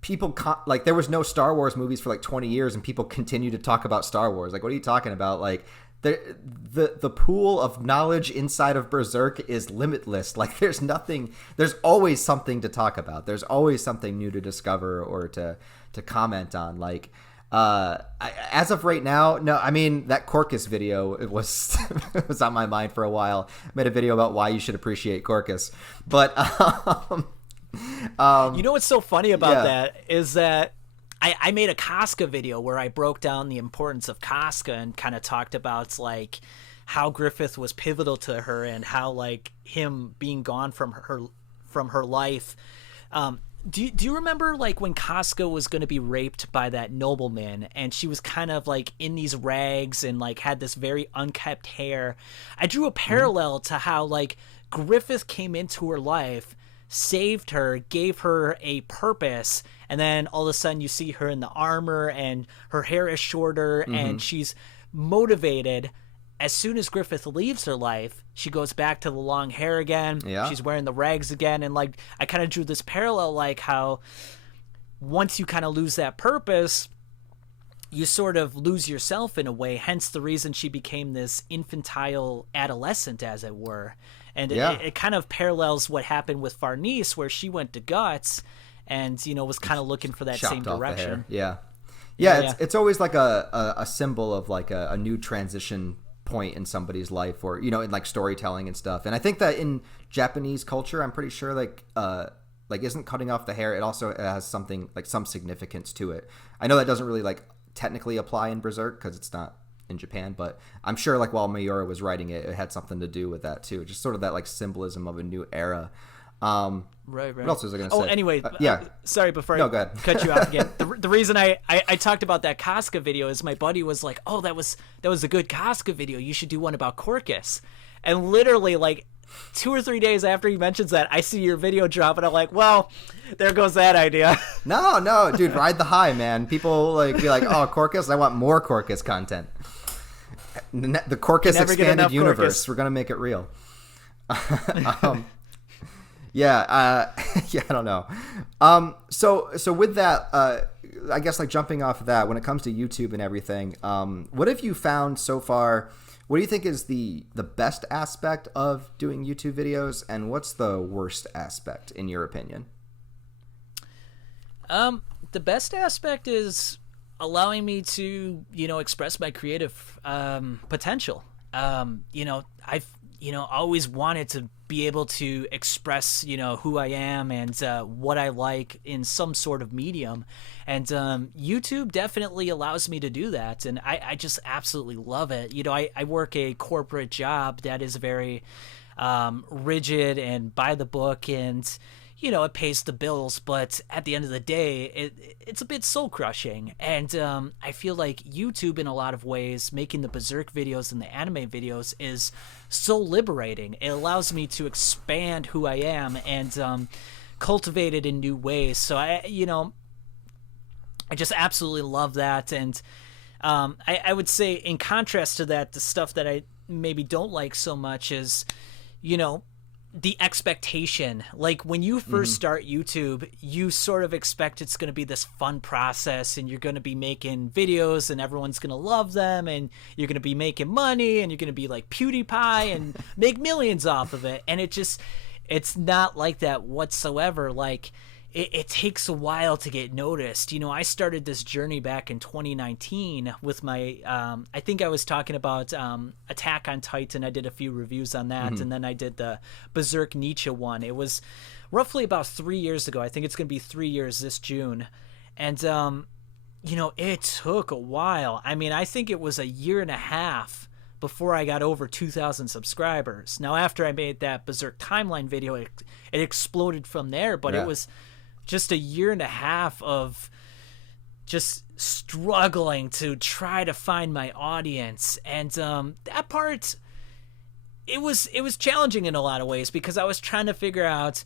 people, like, there was no Star Wars movies for like 20 years and people continue to talk about Star Wars. Like, what are you talking about? Like, the pool of knowledge inside of Berserk is limitless. Like, there's always something to talk about. There's always something new to discover or to comment on. Like, as of right now, no, I mean, that Corcus video, it was on my mind for a while. I made a video about why you should appreciate Corcus. But, you know what's so funny about that is that I made a Casca video where I broke down the importance of Casca and kind of talked about, like, how Griffith was pivotal to her and how, like, him being gone from her life. Do you remember, like, when Casca was going to be raped by that nobleman and she was kind of, like, in these rags and, like, had this very unkempt hair? I drew a parallel to how, like, Griffith came into her life, saved her, gave her a purpose, and then all of a sudden you see her in the armor and her hair is shorter and she's motivated. As soon as Griffith leaves her life, she goes back to the long hair again. She's wearing the rags again. And, like, I kind of drew this parallel, like how once you kind of lose that purpose, you sort of lose yourself in a way, hence the reason she became this infantile adolescent, as it were. And it kind of parallels what happened with Farnese, where she went to Guts and, you know, was kind of looking for that same direction. Yeah, Yeah, it's always like a symbol of like a new transition point in somebody's life, or you know, in like storytelling and stuff. And I think that in Japanese culture, I'm pretty sure like isn't cutting off the hair, it also has something like some significance to it. I know that doesn't really like technically apply in Berserk because it's not in Japan, but I'm sure like while Miura was writing it, it had something to do with that too. Just sort of that like symbolism of a new era. Right. What else was I going to say? Oh, anyway, yeah. Sorry, before go I ahead. cut you off again. The reason I talked about that Casca video is my buddy was like, "Oh, that was a good Casca video. You should do one about Corcus." And literally, like 2 or 3 days after he mentions that, I see your video drop, and I'm like, "Well, there goes that idea." No, dude, ride the high, man. People like be like, "Oh, Corcus, I want more Corcus content." The Corcus expanded universe. Corcus. We're gonna make it real. Yeah, I don't know. So with that, I guess like jumping off of that, when it comes to YouTube and everything, what have you found so far? What do you think is the best aspect of doing YouTube videos, and what's the worst aspect in your opinion? The best aspect is allowing me to, express my creative potential. I've always wanted to be able to express, who I am and what I like in some sort of medium. And YouTube definitely allows me to do that. And I just absolutely love it. I work a corporate job that is very rigid and by the book, and it pays the bills, but at the end of the day, it's a bit soul-crushing. And I feel like YouTube, in a lot of ways, making the Berserk videos and the anime videos is so liberating. It allows me to expand who I am and cultivate it in new ways. So I just absolutely love that. And I would say, in contrast to that, the stuff that I maybe don't like so much is, the expectation. Like when you first start YouTube, you sort of expect it's going to be this fun process, and you're going to be making videos and everyone's going to love them, and you're going to be making money, and you're going to be like PewDiePie and make millions off of it. And it's not like that whatsoever. Like it takes a while to get noticed. I started this journey back in 2019 with my, I think I was talking about Attack on Titan. I did a few reviews on that, and then I did the Berserk Nietzsche one. It was roughly about 3 years ago. I think it's going to be 3 years this June. And, it took a while. I mean, I think it was a year and a half before I got over 2,000 subscribers. Now, after I made that Berserk Timeline video, it exploded from there, but it was just a year and a half of just struggling to try to find my audience. And that part, it was challenging in a lot of ways, because I was trying to figure out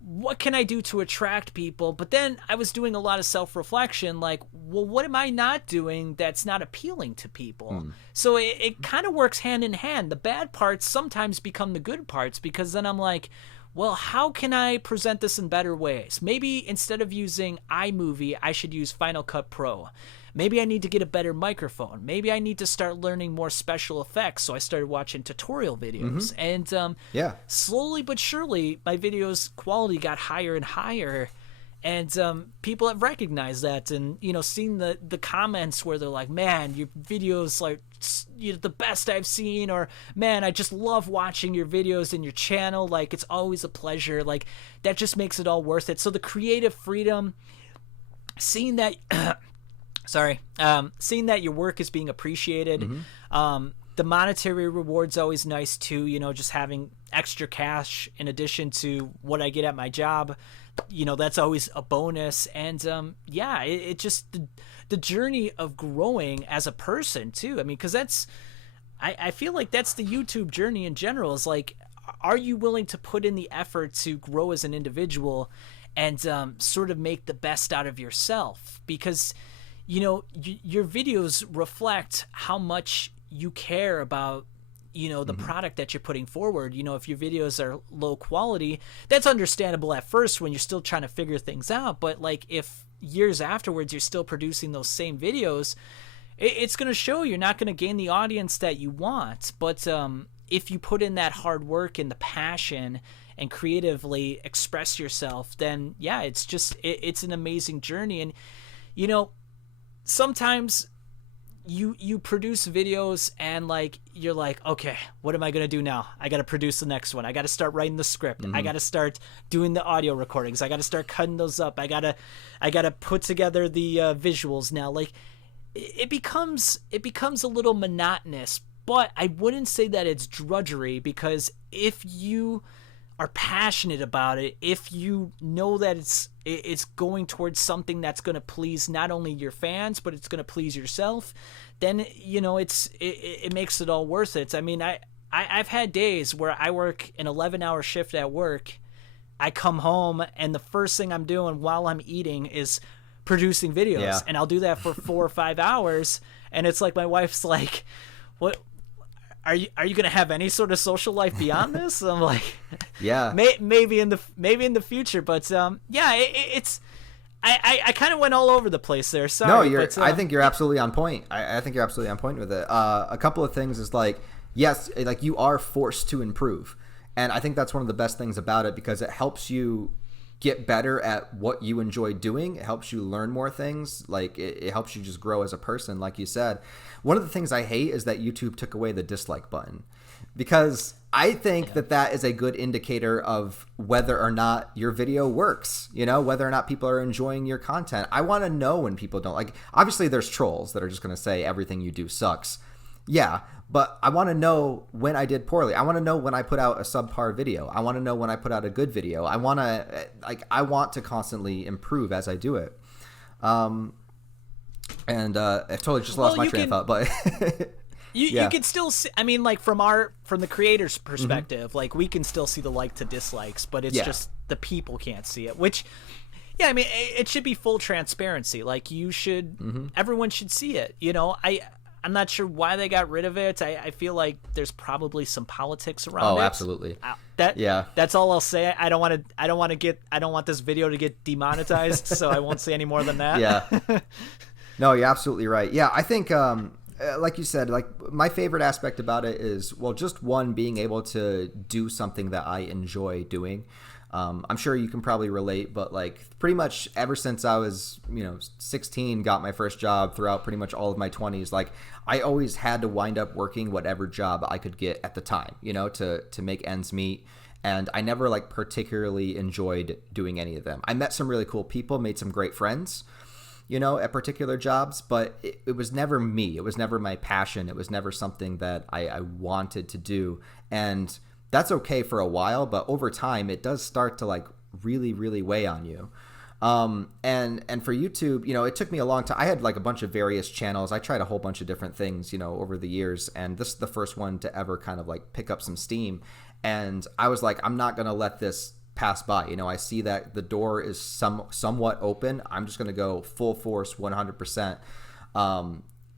what can I do to attract people, but then I was doing a lot of self-reflection, like, well, what am I not doing that's not appealing to people? So it kind of works hand in hand. The bad parts sometimes become the good parts, because then I'm like, well, how can I present this in better ways? Maybe instead of using iMovie, I should use Final Cut Pro. Maybe I need to get a better microphone. Maybe I need to start learning more special effects. So I started watching tutorial videos. And slowly but surely, my videos' quality got higher and higher. And people have recognized that, and seen the comments where they're like, "Man, your videos like the best I've seen," or "Man, I just love watching your videos and your channel. Like, it's always a pleasure." Like, that just makes it all worth it. So the creative freedom, seeing that, seeing that your work is being appreciated. The monetary reward's always nice too. Just having extra cash in addition to what I get at my job. That's always a bonus. And it just the journey of growing as a person too. I mean, because I feel like that's the YouTube journey in general, is like, are you willing to put in the effort to grow as an individual and sort of make the best out of yourself? Because your videos reflect how much you care about the product that you're putting forward. If your videos are low quality, that's understandable at first when you're still trying to figure things out. But like, if years afterwards you're still producing those same videos, it's going to show. You're not going to gain the audience that you want. But if you put in that hard work and the passion and creatively express yourself, then it's just it's an amazing journey. And sometimes you produce videos and like you're like, okay, what am I gonna do now? I gotta produce the next one. I gotta start writing the script. I gotta start doing the audio recordings. I gotta start cutting those up. I gotta put together the visuals now. Like it becomes a little monotonous, but I wouldn't say that it's drudgery, because if you are passionate about it, if you know that it's going towards something that's going to please not only your fans, but it's going to please yourself, then you know it makes it all worth it. I mean, I've had days where I work an 11-hour shift at work. I come home and the first thing I'm doing while I'm eating is producing videos, and I'll do that for 4 or 5 hours, and it's like my wife's like, what are you going to have any sort of social life beyond this? I'm like, yeah, maybe in the future, but it's I kind of went all over the place there. Sorry. No, but, I think you're absolutely on point. I think you're absolutely on point with it. A couple of things is like, yes, like you are forced to improve, and I think that's one of the best things about it, because it helps you get better at what you enjoy doing. It helps you learn more things. Like it helps you just grow as a person. Like you said, one of the things I hate is that YouTube took away the dislike button, because I think that is a good indicator of whether or not your video works, you know, whether or not people are enjoying your content. I want to know when people don't like. Obviously there's trolls that are just going to say everything you do sucks. Yeah, but I want to know when I did poorly. I want to know when I put out a subpar video. I want to know when I put out a good video. I want to constantly improve as I do it. I totally just lost my train of thought, but you can still see, I mean, like from the creator's perspective, like we can still see the like to dislikes, but it's just the people can't see it, which I mean, it should be full transparency. Like you should, everyone should see it. You know, I'm not sure why they got rid of it. I feel like there's probably some politics around it. Oh, absolutely. That's all I'll say. I don't want this video to get demonetized, so I won't say any more than that. Yeah. No, you're absolutely right. Yeah, I think like you said, like my favorite aspect about it is, well, just one, being able to do something that I enjoy doing. I'm sure you can probably relate, but like pretty much ever since I was, 16, got my first job, throughout pretty much all of my 20s, like I always had to wind up working whatever job I could get at the time, to make ends meet. And I never like particularly enjoyed doing any of them. I met some really cool people, made some great friends, at particular jobs, but it was never me. It was never my passion. It was never something that I wanted to do. And that's okay for a while, but over time it does start to like really, really weigh on you. And for YouTube, it took me a long time. I had like a bunch of various channels. I tried a whole bunch of different things, over the years. And this is the first one to ever kind of like pick up some steam. And I was like, I'm not going to let this pass by. I see that the door is somewhat open. I'm just going to go full force, 100%.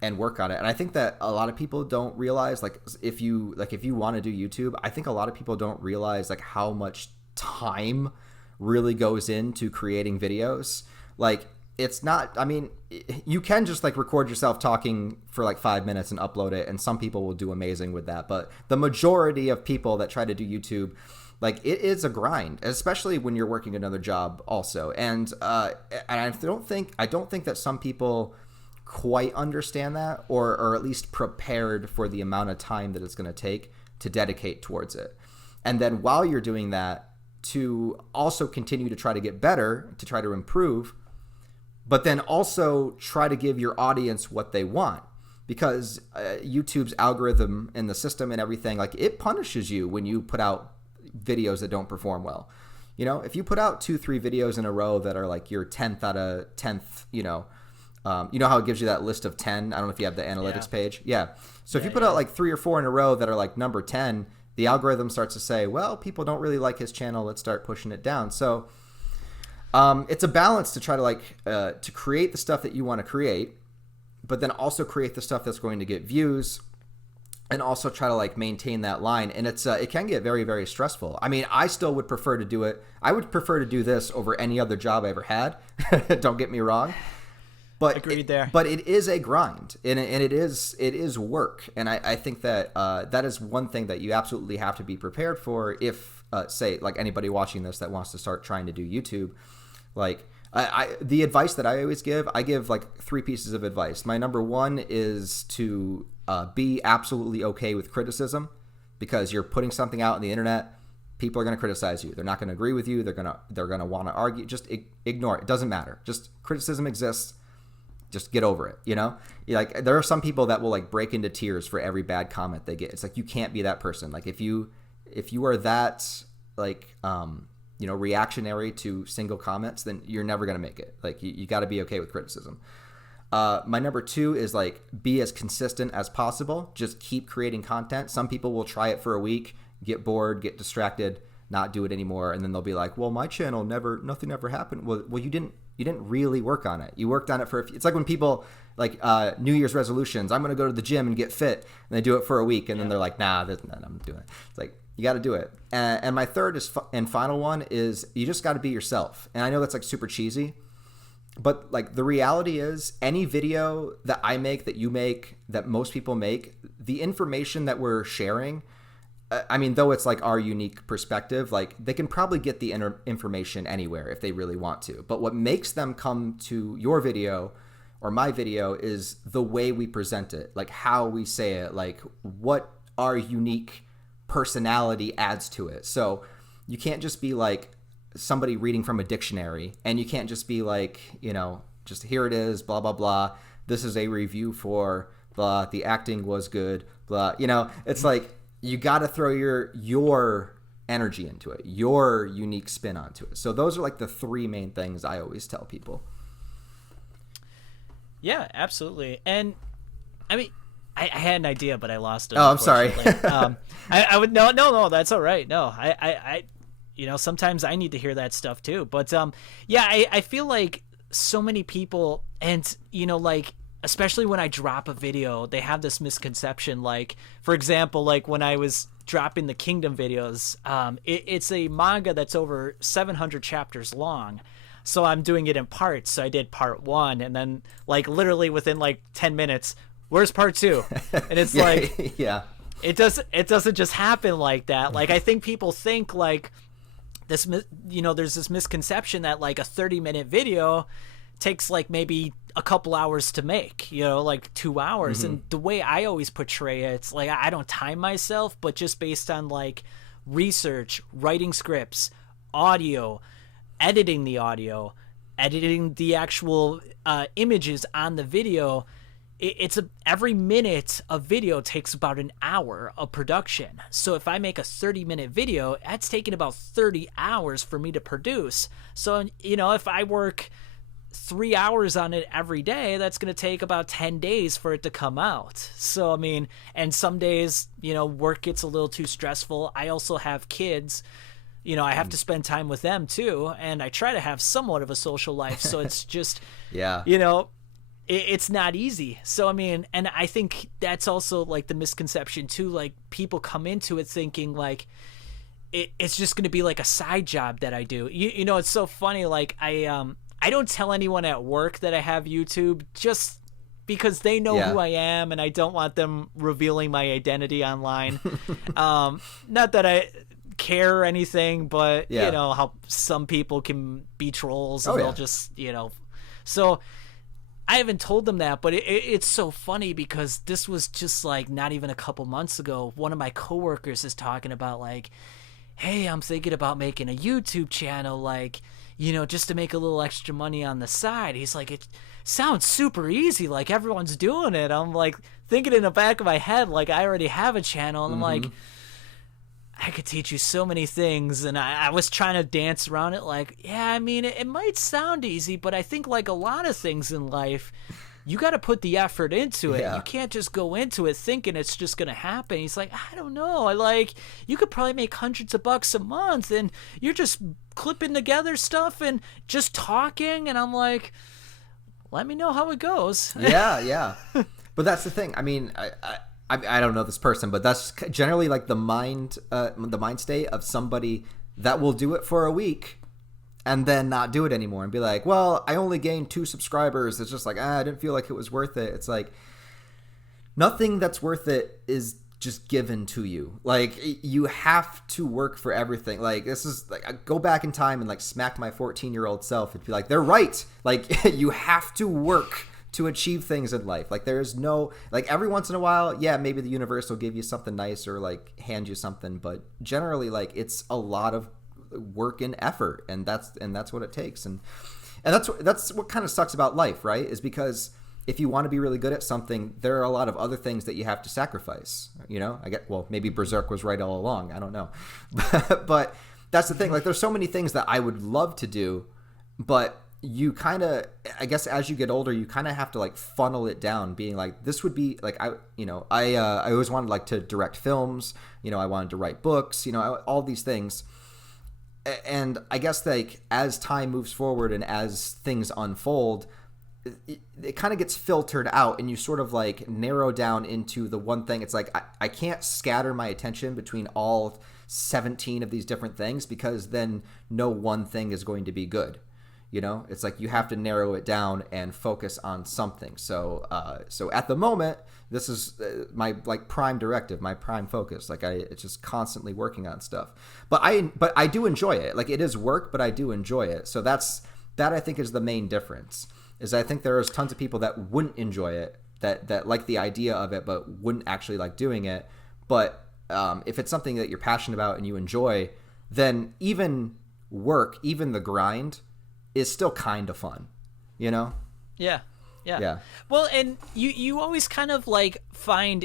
And work on it. And I think that a lot of people don't realize, like, if you want to do YouTube, I think a lot of people don't realize like how much time really goes into creating videos. Like, it's not, I mean, you can just like record yourself talking for like 5 minutes and upload it, and some people will do amazing with that. But the majority of people that try to do YouTube, like, it is a grind, especially when you're working another job also. And I don't think that some people quite understand that, or at least prepared for the amount of time that it's going to take to dedicate towards it. And then while you're doing that, to also continue to try to get better, to try to improve, but then also try to give your audience what they want, because YouTube's algorithm and the system and everything, like, it punishes you when you put out videos that don't perform well. If you put out 2-3 videos in a row that are like your 10th out of 10th, you know how it gives you that list of 10? I don't know if you have the analytics page. Yeah. So if you put out like 3 or 4 in a row that are like number 10, the algorithm starts to say, well, people don't really like his channel. Let's start pushing it down. So it's a balance to try to like to create the stuff that you want to create, but then also create the stuff that's going to get views, and also try to like maintain that line. And it can get very, very stressful. I mean, I still would prefer to do it. I would prefer to do this over any other job I ever had. Don't get me wrong. But agreed there. But it is a grind, and it is work, and I think that that is one thing that you absolutely have to be prepared for if say like anybody watching this that wants to start trying to do YouTube, like The advice that I always give, I give like 3 pieces of advice. My number 1 is to be absolutely okay with criticism, because you're putting something out on the internet. People are going to criticize you. They're not going to agree with you. They're going to want to argue. Just ignore it. It doesn't matter. Just criticism exists. Just get over it. Like there are some people that will like break into tears for every bad comment they get. It's like, you can't be that person. Like if you are that like reactionary to single comments, then you're never going to make it. Like you got to be okay with criticism. My number 2 is like, be as consistent as possible. Just keep creating content. Some people will try it for a week, get bored, get distracted, not do it anymore, and then they'll be like, well, my channel nothing ever happened. Well, you didn't really work on it. You worked on it it's like when people like New Year's resolutions, I'm going to go to the gym and get fit, and they do it for a week, and then they're like, nah, I'm doing it. It's like, you got to do it. And my third and final one is, you just got to be yourself. And I know that's like super cheesy, but like the reality is, any video that I make, that you make, that most people make, the information that we're sharing, I mean, though it's like our unique perspective, like they can probably get the information anywhere if they really want to. But what makes them come to your video or my video is the way we present it, like how we say it, like what our unique personality adds to it. So you can't just be like somebody reading from a dictionary, and you can't just be like, just here it is, blah, blah, blah. This is a review for blah. The acting was good, blah. It's like, you got to throw your energy into it, your unique spin onto it. So those are like the 3 main things I always tell people. Yeah, absolutely. And I mean, I had an idea, but I lost it. Oh, I'm sorry. I would no, that's all right. No, I sometimes I need to hear that stuff too. But I feel like so many people, and like, especially when I drop a video, they have this misconception. Like, for example, like when I was dropping the Kingdom videos, it's a manga that's over 700 chapters long. So I'm doing it in parts. So I did part 1, and then like literally within like 10 minutes, where's part 2? And it's like, yeah, it doesn't just happen like that. Like, I think people think like this, there's this misconception that like a 30-minute video takes like maybe a couple hours to make, like 2 hours. And the way I always portray it, it's like, I don't time myself, but just based on like research, writing scripts, audio, editing the audio, editing the actual images on the video. Every minute of video takes about an hour of production. So if I make a 30-minute video, that's taking about 30 hours for me to produce. So, if I work 3 hours on it every day, that's going to take about 10 days for it to come out. So, I mean, and some days, work gets a little too stressful. I also have kids. I have to spend time with them too. And I try to have somewhat of a social life. So it's just, yeah, it's not easy. So, I mean, and I think that's also like the misconception too. Like, people come into it thinking like, it's just going to be like a side job that I do. It's so funny. Like, I don't tell anyone at work that I have YouTube, just because they know who I am, and I don't want them revealing my identity online. Not that I care or anything, but how some people can be trolls, and they'll just, so I haven't told them that. But it's so funny, because this was just like not even a couple months ago. One of my coworkers is talking about like, hey, I'm thinking about making a YouTube channel, like, just to make a little extra money on the side. He's like, it sounds super easy, like everyone's doing it. I'm like thinking in the back of my head, like, I already have a channel, and I'm like, I could teach you so many things. And I was trying to dance around it, like, yeah, I mean, it might sound easy, but I think like a lot of things in life, you got to put the effort into it. You can't just go into it thinking it's just going to happen. He's like, I don't know. You could probably make hundreds of bucks a month, and you're just clipping together stuff and just talking. And I'm like, let me know how it goes. Yeah. But that's the thing. I mean, I don't know this person, but that's generally like the mind state of somebody that will do it for a week and then not do it anymore and be like, well, I only gained 2 subscribers. It's just like, I didn't feel like it was worth it. It's like, nothing that's worth it is just given to you. Like, you have to work for everything. Like, this is like, I go back in time and like smack my 14-year-old self and be like, they're right. Like, you have to work to achieve things in life. Like, there is no, like, every once in a while, yeah, maybe the universe will give you something nice or like hand you something, but generally, like, it's a lot of work and effort, and that's what it takes. And that's what kind of sucks about life, right? Is because if you want to be really good at something, there are a lot of other things that you have to sacrifice. You know, well, maybe Berserk was right all along. I don't know. But that's the thing. Like, there's so many things that I would love to do, but you kind of, I guess as you get older, you kind of have to like funnel it down, being like, this would be like, I always wanted like to direct films, you know, I wanted to write books, you know, all these things. And I guess like as time moves forward and as things unfold, it kind of gets filtered out, and you sort of like narrow down into the one thing. It's like, I can't scatter my attention between all 17 of these different things, because then no one thing is going to be good. You know, it's like you have to narrow it down and focus on something. So at the moment, this is my like prime directive, my prime focus. Like, it's just constantly working on stuff. But I do enjoy it. Like, it is work, but I do enjoy it. So that I think is the main difference. Is I think there's tons of people that wouldn't enjoy it, that like the idea of it, but wouldn't actually like doing it. But if it's something that you're passionate about and you enjoy, then even work, even the grind, is still kind of fun, you know? Yeah. Well, and you always kind of like find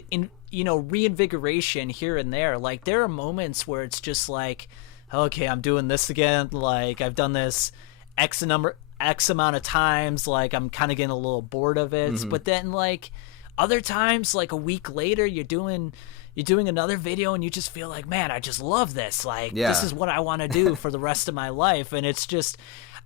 reinvigoration here and there. Like, there are moments where it's just like, okay, I'm doing this again. Like, I've done this X amount of times. Like, I'm kind of getting a little bored of it. Mm-hmm. But then like other times, like a week later, you're doing another video and you just feel like, man, I just love this. Like, this is what I want to do for the rest of my life. And it's just,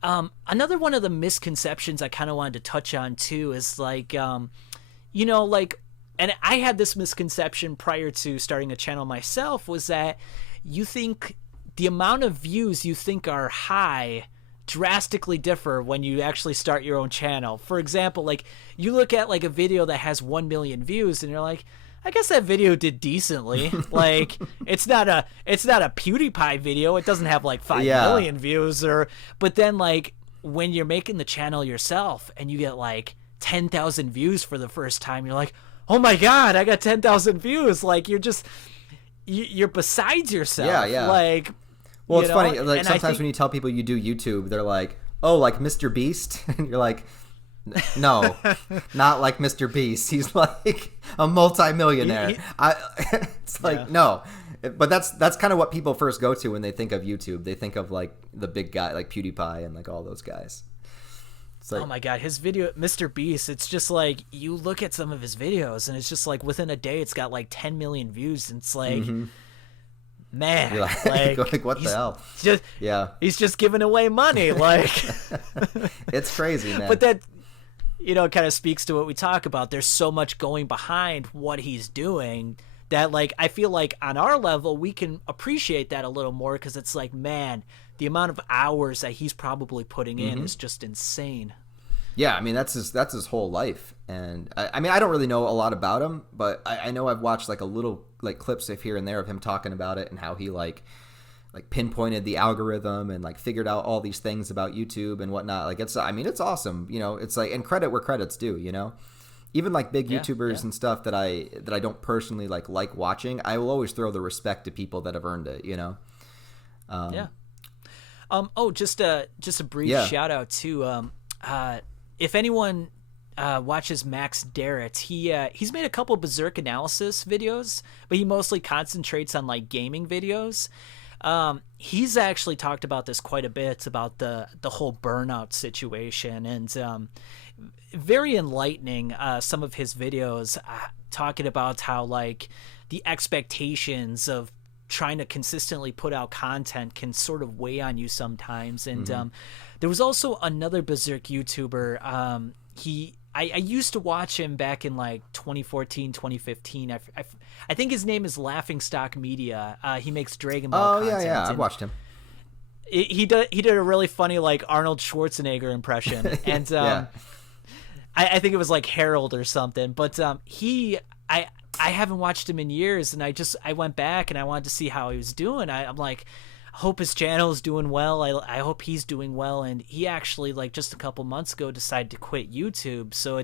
another one of the misconceptions I kind of wanted to touch on too is like, like, and I had this misconception prior to starting a channel myself, was that you think the amount of views you think are high drastically differ when you actually start your own channel. For example, like, you look at like a video that has 1 million views and you're like, I guess that video did decently. Like, it's not a PewDiePie video. It doesn't have like 5 million views, but then like when you're making the channel yourself and you get like 10,000 views for the first time, you're like, oh my God, I got 10,000 views. Like, you're besides yourself. Yeah. Like, well, it's funny. Like, sometimes when you tell people you do YouTube, they're like, oh, like Mr. Beast? And you're like, no, not like Mr. Beast. He's like a multi-millionaire. It's like, no. But that's kind of what people first go to when they think of YouTube. They think of like the big guy, like PewDiePie and like all those guys. It's like, oh my God, his video, Mr. Beast, it's just like, you look at some of his videos and it's just like within a day it's got like 10 million views. And it's like, man, like what the hell? He's just giving away money. Like, it's crazy, man. But that, kind of speaks to what we talk about. There's so much going behind what he's doing that, like, I feel like on our level, we can appreciate that a little more, because it's like, man, the amount of hours that he's probably putting in is just insane. Yeah, I mean, that's his whole life. And I mean, I don't really know a lot about him, but I know I've watched like a little like clips of here and there of him talking about it and how he like pinpointed the algorithm and like figured out all these things about YouTube and whatnot. Like, it's awesome. It's like, and credit where credit's due, even like big YouTubers and stuff that I don't personally like watching. I will always throw the respect to people that have earned it, Just a brief shout out to, if anyone watches Max Darrett, he's made a couple Berserk analysis videos, but he mostly concentrates on like gaming videos. He's actually talked about this quite a bit, about the whole burnout situation, and very enlightening, some of his videos, talking about how like the expectations of trying to consistently put out content can sort of weigh on you sometimes. And there was also another Berserk YouTuber. I used to watch him back in like 2014, 2015. I think his name is Laughingstock Media. He makes Dragon Ball content. Oh, yeah. I've watched him. He did a really funny like Arnold Schwarzenegger impression. And I think it was like Harold or something. But he I I haven't watched him in years, and I went back and I wanted to see how he was doing. I'm like, I hope his channel is doing well. I hope he's doing well. And he actually, like, just a couple months ago decided to quit YouTube. So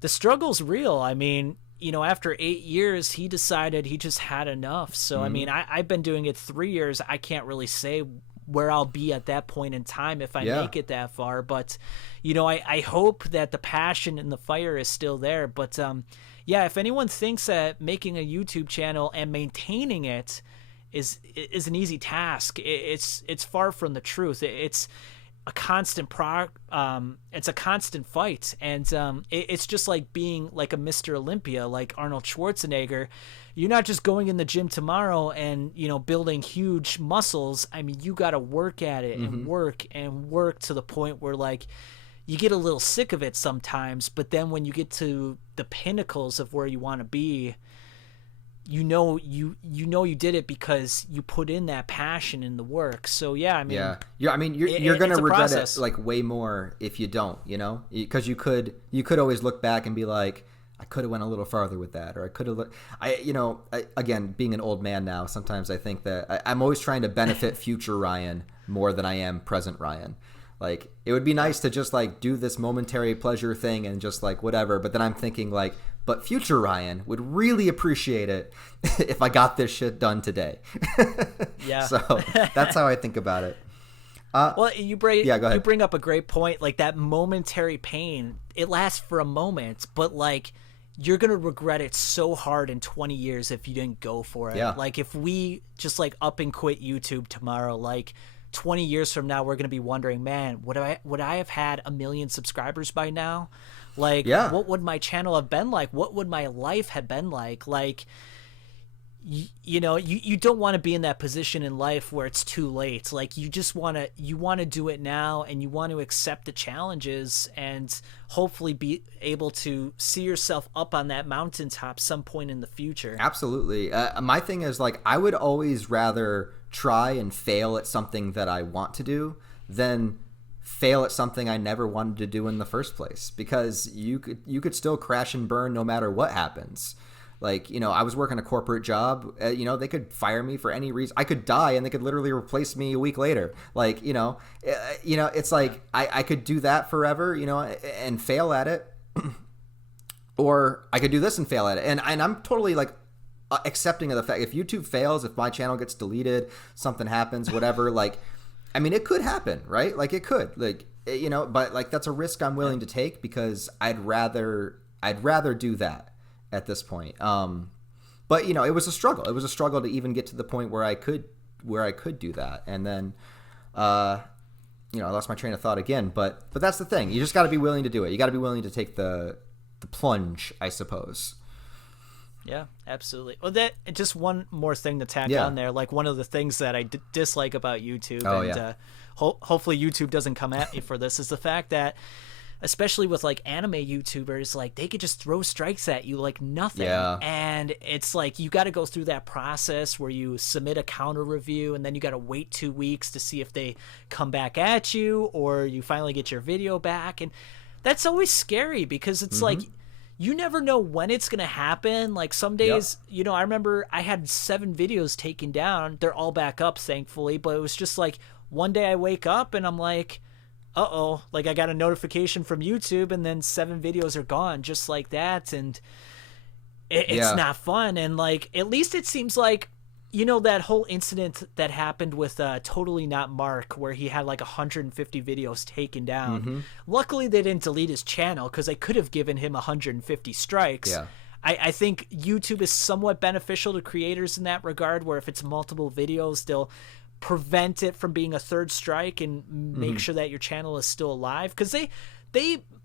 the struggle's real. I mean, after 8 years, he decided he just had enough. So, I mean, I've been doing it 3 years. I can't really say where I'll be at that point in time if I make it that far. But, I hope that the passion and the fire is still there. But, yeah, if anyone thinks that making a YouTube channel and maintaining it is an easy task, it's far from the truth. It's a constant it's a constant fight, and it's just like being like a Mr. Olympia, like Arnold Schwarzenegger. You're not just going in the gym tomorrow and building huge muscles. I mean, you got to work at it and work to the point where, like, you get a little sick of it sometimes, but then when you get to the pinnacles of where you want to be, you did it because you put in that passion in the work. So yeah, I mean, you're gonna regret it like way more if you don't, because you could always look back and be like, I could have went a little farther with that, or I could have. Again, being an old man now, sometimes I think that I'm always trying to benefit future Ryan more than I am present Ryan. Like, it would be nice to just like do this momentary pleasure thing and just like whatever, but then I'm thinking like, but future Ryan would really appreciate it if I got this shit done today. Yeah. So that's how I think about it. Well, you bring up a great point. Like, that momentary pain, it lasts for a moment, but like, you're going to regret it so hard in 20 years if you didn't go for it. Yeah. Like, if we just like up and quit YouTube tomorrow, like 20 years from now, we're going to be wondering, man, would I have had 1 million subscribers by now? Like, what would my channel have been like? What would my life have been like? Like, you don't want to be in that position in life where it's too late. Like, you want to do it now, and you want to accept the challenges and hopefully be able to see yourself up on that mountaintop some point in the future. Absolutely. My thing is, like, I would always rather try and fail at something that I want to do than fail at something I never wanted to do in the first place, because you could still crash and burn no matter what happens. Like, I was working a corporate job, they could fire me for any reason. I could die and they could literally replace me a week later. Like, it's like I could do that forever, and fail at it, or I could do this and fail at it. And I'm totally like accepting of the fact, if YouTube fails, if my channel gets deleted, something happens, whatever, like, I mean, it could happen, right? Like, it could, like, but like, that's a risk I'm willing to take, because I'd rather do that at this point. But it was a struggle. It was a struggle to even get to the point where I could do that. And then, I lost my train of thought again, but that's the thing. You just got to be willing to do it. You got to be willing to take the plunge, I suppose. Yeah, absolutely. Well, that just one more thing to tack on there. Like, one of the things that I dislike about YouTube, hopefully YouTube doesn't come at me for this, is the fact that, especially with like anime YouTubers, like, they could just throw strikes at you like nothing. Yeah. And it's like, you got to go through that process where you submit a counter review, and then you got to wait 2 weeks to see if they come back at you, or you finally get your video back. And that's always scary, because it's like, you never know when it's going to happen. Like, some days, I remember I had 7 videos taken down. They're all back up, thankfully. But it was just like, one day I wake up and I'm like, uh-oh, like, I got a notification from YouTube, and then 7 videos are gone just like that. And it's not fun. And like, at least it seems like, that whole incident that happened with Totally Not Mark, where he had like 150 videos taken down. Luckily, they didn't delete his channel, because they could have given him 150 strikes. Yeah. I think YouTube is somewhat beneficial to creators in that regard, where if it's multiple videos, they'll prevent it from being a third strike and make sure that your channel is still alive. Because they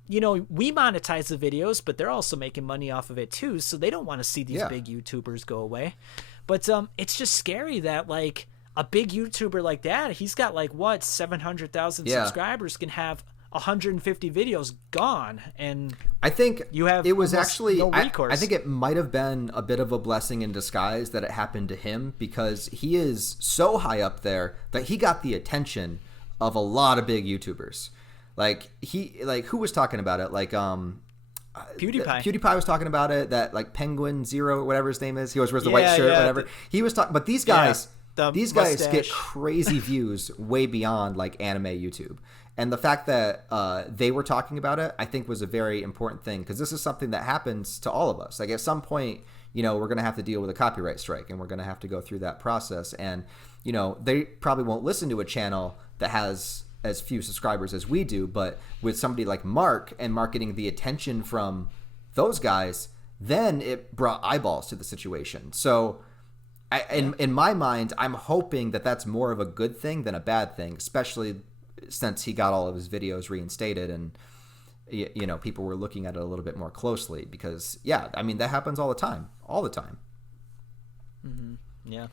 we monetize the videos, but they're also making money off of it too, so they don't want to see these big YouTubers go away. But it's just scary that, like, a big YouTuber like that, he's got like 700,000 subscribers, can have 150 videos gone, and I think you have it was actually no recourse. I think it might have been a bit of a blessing in disguise that it happened to him, because he is so high up there that he got the attention of a lot of big YouTubers. Like, who was talking about it? Like, PewDiePie was talking about it. That like Penguin Zero, whatever his name is. He always wears the white shirt, whatever. He was talking, but these guys, guys get crazy views way beyond like anime YouTube. And the fact that they were talking about it, I think, was a very important thing, because this is something that happens to all of us. Like at some point, you know, we're going to have to deal with a copyright strike, and we're going to have to go through that process. And, you know, they probably won't listen to a channel that has as few subscribers as we do, but with somebody like Mark and marketing the attention from those guys, then it brought eyeballs to the situation. So in my mind, I'm hoping that that's more of a good thing than a bad thing, especially since he got all of his videos reinstated and, you know, people were looking at it a little bit more closely, because I mean, that happens all the time. Mm-hmm. Yeah.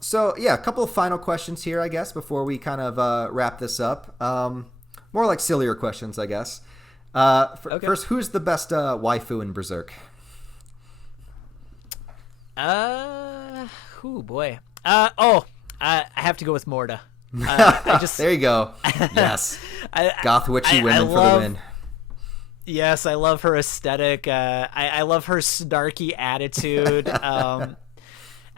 So yeah, a couple of final questions here, I guess, before we kind of wrap this up. More like sillier questions, I guess. Okay. First, who's the best waifu in Berserk? Boy. I have to go with Morta. There you go. Yes. Goth witchy women for the win. Yes, I love her aesthetic. I love her snarky attitude.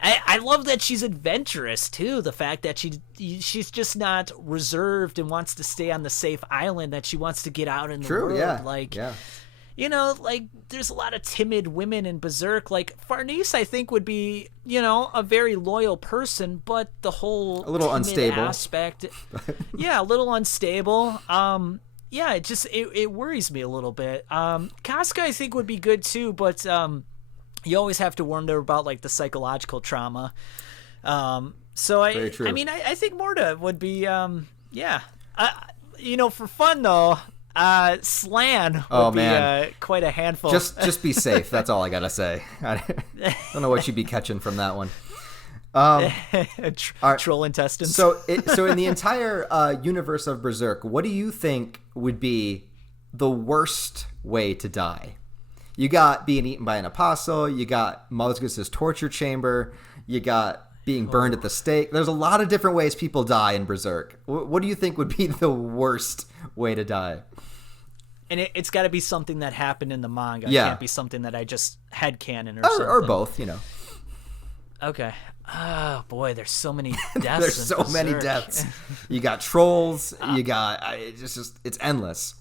I love that she's adventurous too. The fact that she's just not reserved and wants to stay on the safe island, that she wants to get out in the world. Yeah. You know, like, there's a lot of timid women in Berserk. Like, Farnese, I think, would be, you know, a very loyal person, but the whole a little unstable aspect, a little unstable. It worries me a little bit. Casca, I think, would be good too, but you always have to wonder about like the psychological trauma. So I think Morta would be, you know, for fun though. Slan would be quite a handful. Just be safe. That's all I gotta say. I don't know what you'd be catching from that one. Troll intestines. So in the entire universe of Berserk, what do you think would be the worst way to die? You got being eaten by an apostle. You got Malzgus's torture chamber. You got being burned at the stake. There's a lot of different ways people die in Berserk. What do you think would be the worst way to die? And it's got to be something that happened in the manga. It can't be something that I just headcanon or something. Or both, you know. Okay. Oh, boy, there's so many deaths. There's so many deaths. You got trolls. You got... it's endless.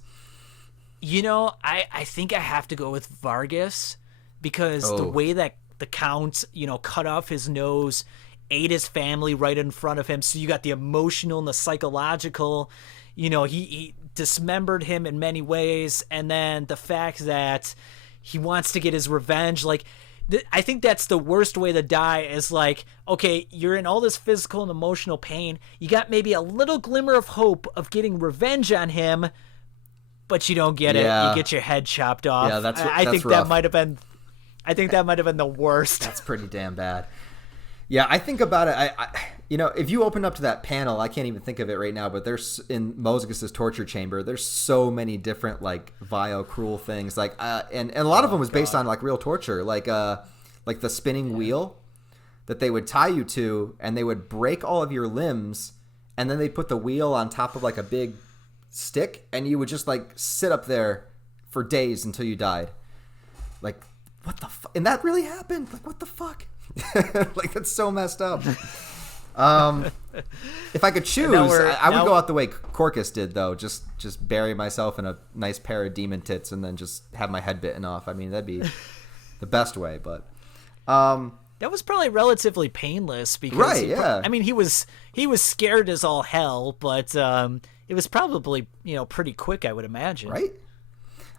You know, I think I have to go with Vargas, because the way that the Count, you know, cut off his nose, ate his family right in front of him. So you got the emotional and the psychological, you know, he dismembered him in many ways. And then the fact that he wants to get his revenge, like, I think that's the worst way to die, is like, okay, you're in all this physical and emotional pain. You got maybe a little glimmer of hope of getting revenge on him, but you don't get it. You get your head chopped off. Yeah, that's I think rough. that might have been. I think that might have been the worst. That's pretty damn bad. Yeah, I think about it. I you know, if you open up to that panel, I can't even think of it right now, but there's in Malzgus's torture chamber. There's so many different like vile, cruel things. Like, and a lot of them was based on like real torture, like the spinning wheel that they would tie you to, and they would break all of your limbs, and then they put the wheel on top of like a big stick, and you would just like sit up there for days until you died. Like, what the fuck? And that really happened. Like, what the fuck? Like, that's so messed up. If I could choose, I would go out the way Corcus did, though. Just bury myself in a nice pair of demon tits and then just have my head bitten off. I mean, that'd be the best way, but that was probably relatively painless, because I mean, he was scared as all hell, but it was probably, you know, pretty quick, I would imagine. Right.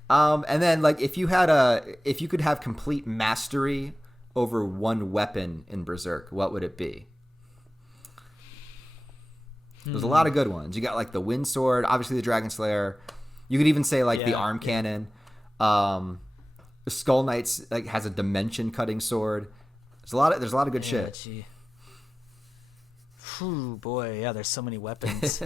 And then like if you could have complete mastery over one weapon in Berserk, what would it be? There's a lot of good ones. You got like the Wind Sword, obviously the Dragon Slayer. You could even say like the Arm Cannon. The Skull Knight's like has a dimension cutting sword. There's a lot of good shit. Gee. Whew, boy, yeah, there's so many weapons.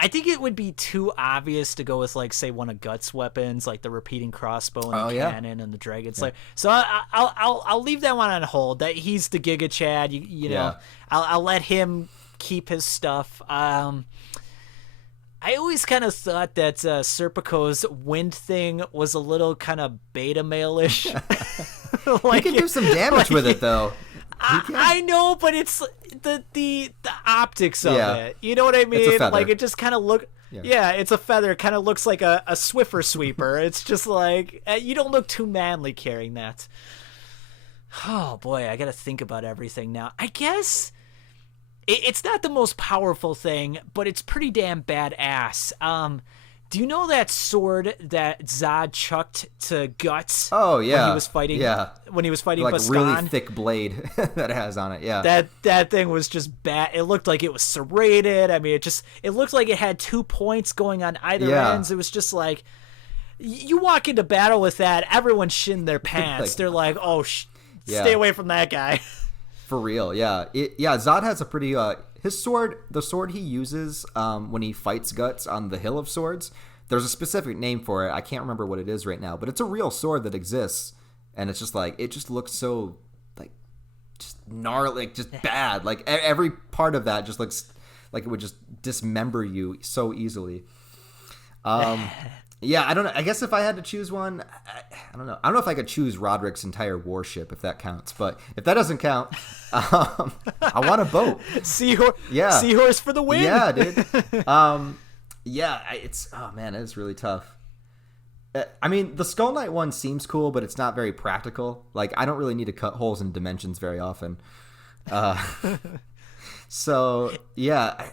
I think it would be too obvious to go with, like, say, one of Guts' weapons, like the repeating crossbow and the cannon and the Dragon Slayer. So I'll leave that one on hold. That he's the Giga Chad. You know, I'll let him keep his stuff. I always kind of thought that Serpico's wind thing was a little kind of beta male-ish. Like, he can do some damage with it, though. I know, but it's the optics of it. You know what I mean? It's a feather. Like, it just kind of look. Yeah, it's a feather. It kind of looks like a Swiffer sweeper. It's just like, you don't look too manly carrying that. Oh boy, I got to think about everything now. I guess it's not the most powerful thing, but it's pretty damn badass. Do you know that sword that Zod chucked to Guts? Oh yeah, when he was fighting. Yeah, when he was fighting like Bascan? Really thick blade that it has on it. Yeah, that thing was just bad. It looked like it was serrated. I mean, it looked like it had 2 points going on either ends. It was just like, you walk into battle with that, everyone shin their pants. Like, they're like, oh, stay away from that guy. For real, yeah. Zod has a pretty his sword, the sword he uses when he fights Guts on the Hill of Swords. There's a specific name for it. I can't remember what it is right now, but it's a real sword that exists, and it's just like, it just looks so like just gnarly, like just bad. Like every part of that just looks like it would just dismember you so easily. Yeah, I don't know. I guess if I had to choose one, I don't know. I don't know if I could choose Roderick's entire warship, if that counts. But if that doesn't count, I want a boat. Seahorse for the win. Yeah, dude. It's, oh man, it's really tough. I mean, the Skull Knight one seems cool, but it's not very practical. Like, I don't really need to cut holes in dimensions very often. So yeah.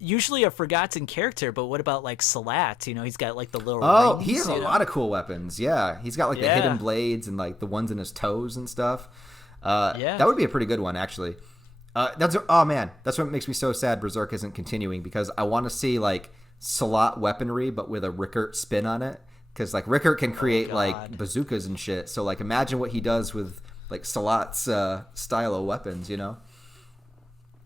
Usually a forgotten character, but what about like Salat? You know, he's got like the little rings, he has a lot of cool weapons. Yeah, he's got like the hidden blades and like the ones in his toes and stuff. That would be a pretty good one, actually. That's what makes me so sad Berserk isn't continuing, because I want to see like Salat weaponry but with a Rickert spin on it, because like Rickert can create like bazookas and shit. So like, imagine what he does with like Salat's style of weapons, you know?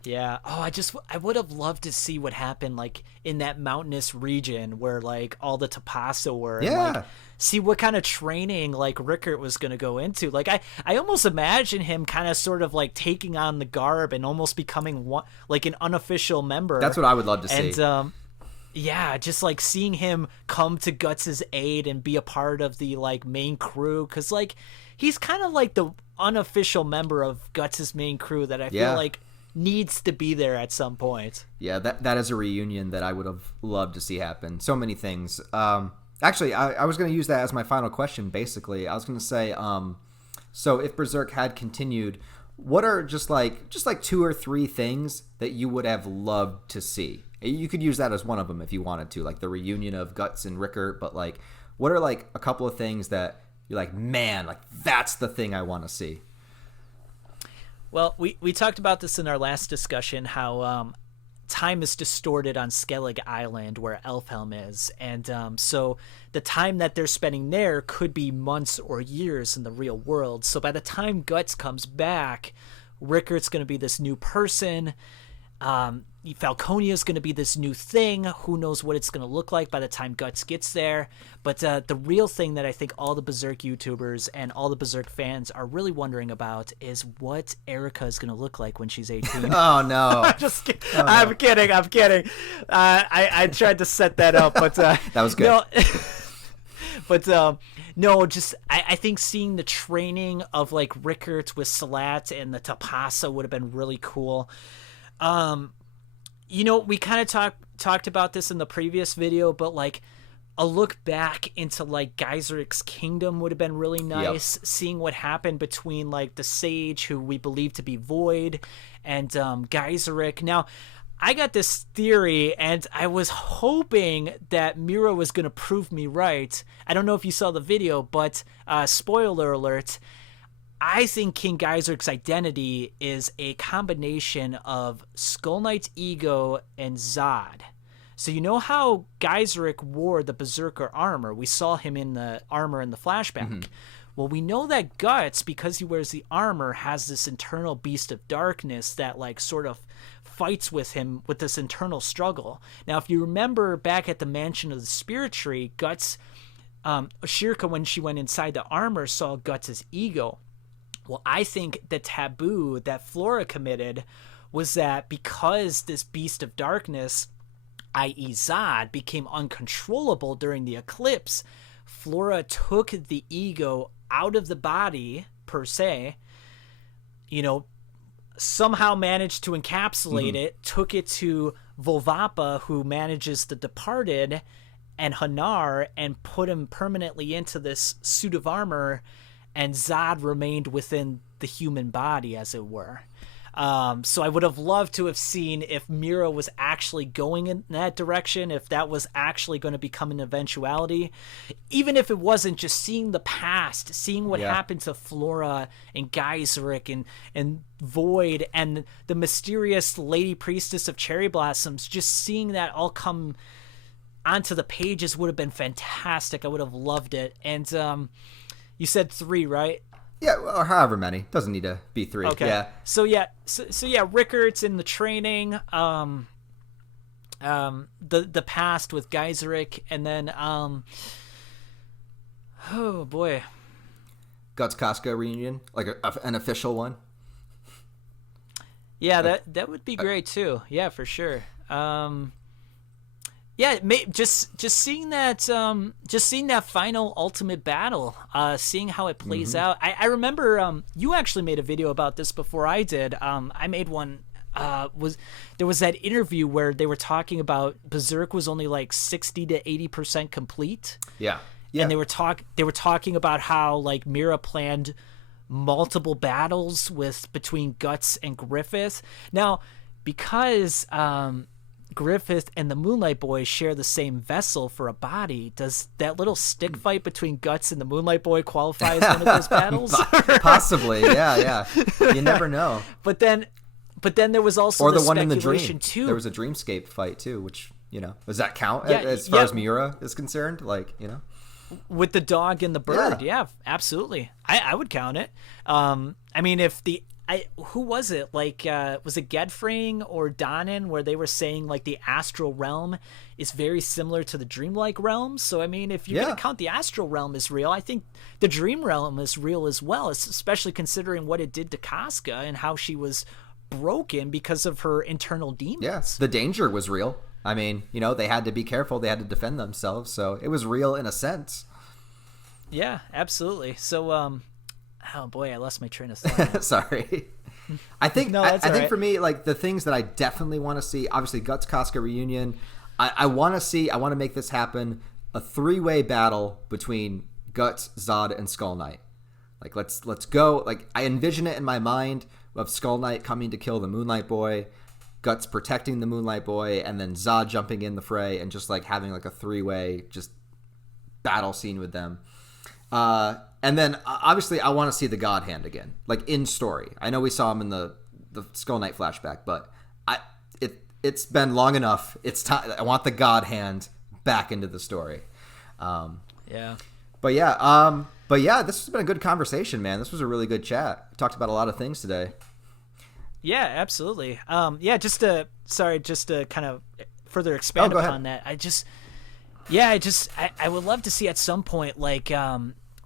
Yeah. Oh, I would have loved to see what happened like in that mountainous region where like all the Tapasa were. Yeah. And, like, see what kind of training like Rickert was going to go into. Like I almost imagine him kind of sort of like taking on the garb and almost becoming one, like an unofficial member. That's what I would love to see. And just like seeing him come to Guts's aid and be a part of the like main crew, cuz like he's kind of like the unofficial member of Guts's main crew that I feel like needs to be there at some point. Yeah, that is a reunion that I would have loved to see happen. So many things. Actually, I was going to use that as my final question, basically. I was going to say, so if Berserk had continued, what are just like 2 or 3 things that you would have loved to see? You could use that as one of them if you wanted to, like the reunion of Guts and Rickert, but like, what are like a couple of things that you're like, man, like that's the thing I want to see? Well, we talked about this in our last discussion, how time is distorted on Skellig Island where Elfhelm is. And so the time that they're spending there could be months or years in the real world. So by the time Guts comes back, Rickert's going to be this new person. Falconia is going to be this new thing. Who knows what it's going to look like by the time Guts gets there. But the real thing that I think all the Berserk YouTubers and all the Berserk fans are really wondering about is what Erica is going to look like when she's 18. Oh, no. Just kidding. Oh, no. I'm kidding. I tried to set that up, but... that was good. No, but no, just I think seeing the training of like Rickert with Salat and the Tapasa would have been really cool. You know, we kind of talked about this in the previous video, but like a look back into like Geyseric's kingdom would have been really nice. Yep. Seeing what happened between like the sage, who we believe to be Void, and Geyseric. Now, I got this theory, and I was hoping that Mira was going to prove me right. I don't know if you saw the video, but spoiler alert, I think King Geyseric's identity is a combination of Skull Knight's ego and Zod. So you know how Geyseric wore the Berserker armor? We saw him in the armor in the flashback. Mm-hmm. Well, we know that Guts, because he wears the armor, has this internal beast of darkness that like sort of fights with him with this internal struggle. Now, if you remember back at the Mansion of the Spirit Tree, Guts, Shirka, when she went inside the armor, saw Guts' ego. Well, I think the taboo that Flora committed was that because this beast of darkness i.e. Zod, became uncontrollable during the eclipse, Flora took the ego out of the body, per se, somehow managed to encapsulate it, took it to Volvapa, who manages the departed, and Hanar, and put him permanently into this suit of armor, and Zod remained within the human body, as it were. So I would have loved to have seen if Mira was actually going in that direction, if that was actually going to become an eventuality, even if it wasn't, just seeing the past, seeing what happened to Flora and Geiseric and Void and the mysterious Lady Priestess of Cherry Blossoms, just seeing that all come onto the pages would have been fantastic. I would have loved it. And you said 3, right? Yeah, or however many. Doesn't need to be 3. Okay. Yeah. So Rickart's in the training. The past with Geiseric, and then oh boy, Guts Casca reunion, like an official one. Yeah, that would be great too. Yeah, for sure. Yeah, just seeing that final ultimate battle, seeing how it plays out. I remember you actually made a video about this before I did. I made one. There was that interview where they were talking about Berserk was only like 60 to 80% complete. Yeah. And they were talking about how like Mira planned multiple battles between Guts and Griffith. Now, because Griffith and the Moonlight Boy share the same vessel for a body, does that little stick fight between Guts and the Moonlight Boy qualify as one of those battles? Possibly, yeah. You never know. But then there was also or the one in the dream too. There was a dreamscape fight too, which does that count as far as Miura is concerned? Like with the dog and the bird, yeah absolutely. I would count it. I mean, if who was it? Like, was it Gedfring or Donan where they were saying like the astral realm is very similar to the dreamlike realm? So I mean, if you're gonna count the astral realm as real, I think the dream realm is real as well, especially considering what it did to Casca and how she was broken because of her internal demons. Yes, the danger was real. I mean, they had to be careful. They had to defend themselves. So it was real in a sense. Yeah, absolutely. So, oh boy, I lost my train of thought. Sorry. I think I think for me, like the things that I definitely want to see, obviously Guts Casca reunion. I want to make this happen. A 3-way battle between Guts, Zod, and Skull Knight. Like let's go. Like I envision it in my mind of Skull Knight coming to kill the Moonlight Boy, Guts protecting the Moonlight Boy, and then Zod jumping in the fray and just like having like a 3-way just battle scene with them. And then obviously I want to see the God Hand again, like in story. I know we saw him in the Skull Knight flashback, but it's been long enough. It's time. I want the God Hand back into the story. Yeah. But yeah, this has been a good conversation, man. This was a really good chat. We talked about a lot of things today. Yeah, absolutely. Just to kind of further expand upon that, I would love to see at some point, like,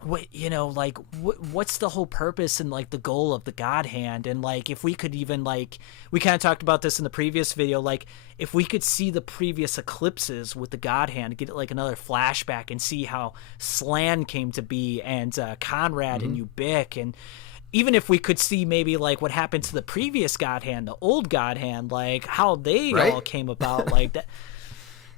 what's the whole purpose and like the goal of the God Hand, and like if we could even like, we kind of talked about this in the previous video, like if we could see the previous eclipses with the God Hand, get like another flashback and see how Slan came to be, and Conrad and Ubik, and even if we could see maybe like what happened to the previous God Hand, the old God Hand, like how they all came about, like that.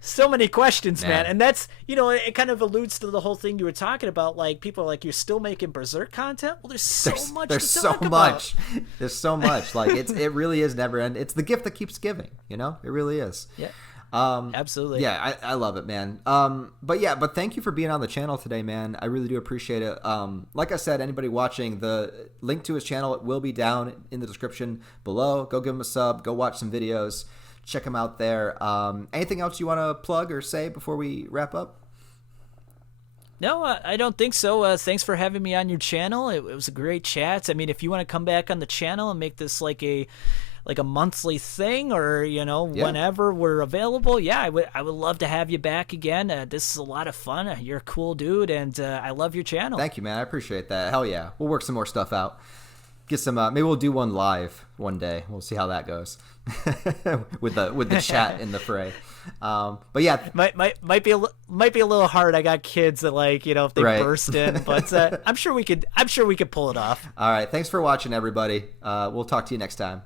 So many questions, man. And that's, it kind of alludes to the whole thing you were talking about. Like, people are like, you're still making Berserk content? Well, there's so much to talk about. There's so much. Like, it really is never end. It's the gift that keeps giving, It really is. Yeah. Absolutely. Yeah, I love it, man. But thank you for being on the channel today, man. I really do appreciate it. Like I said, anybody watching, the link to his channel will be down in the description below. Go give him a sub. Go watch some videos. Check them out there. Anything else you want to plug or say before we wrap up? No, I don't think so. Thanks for having me on your channel. It was a great chat. I mean, if you want to come back on the channel and make this like a monthly thing, or whenever we're available, I would love to have you back again. This is a lot of fun. You're a cool dude, and I love your channel. Thank you, man. I appreciate that. Hell yeah, we'll work some more stuff out. get some. Maybe we'll do one live one day. We'll see how that goes with the chat in the fray. But yeah, might be a little hard. I got kids that like, if they burst in, but I'm sure we could pull it off. All right, thanks for watching, everybody. We'll talk to you next time.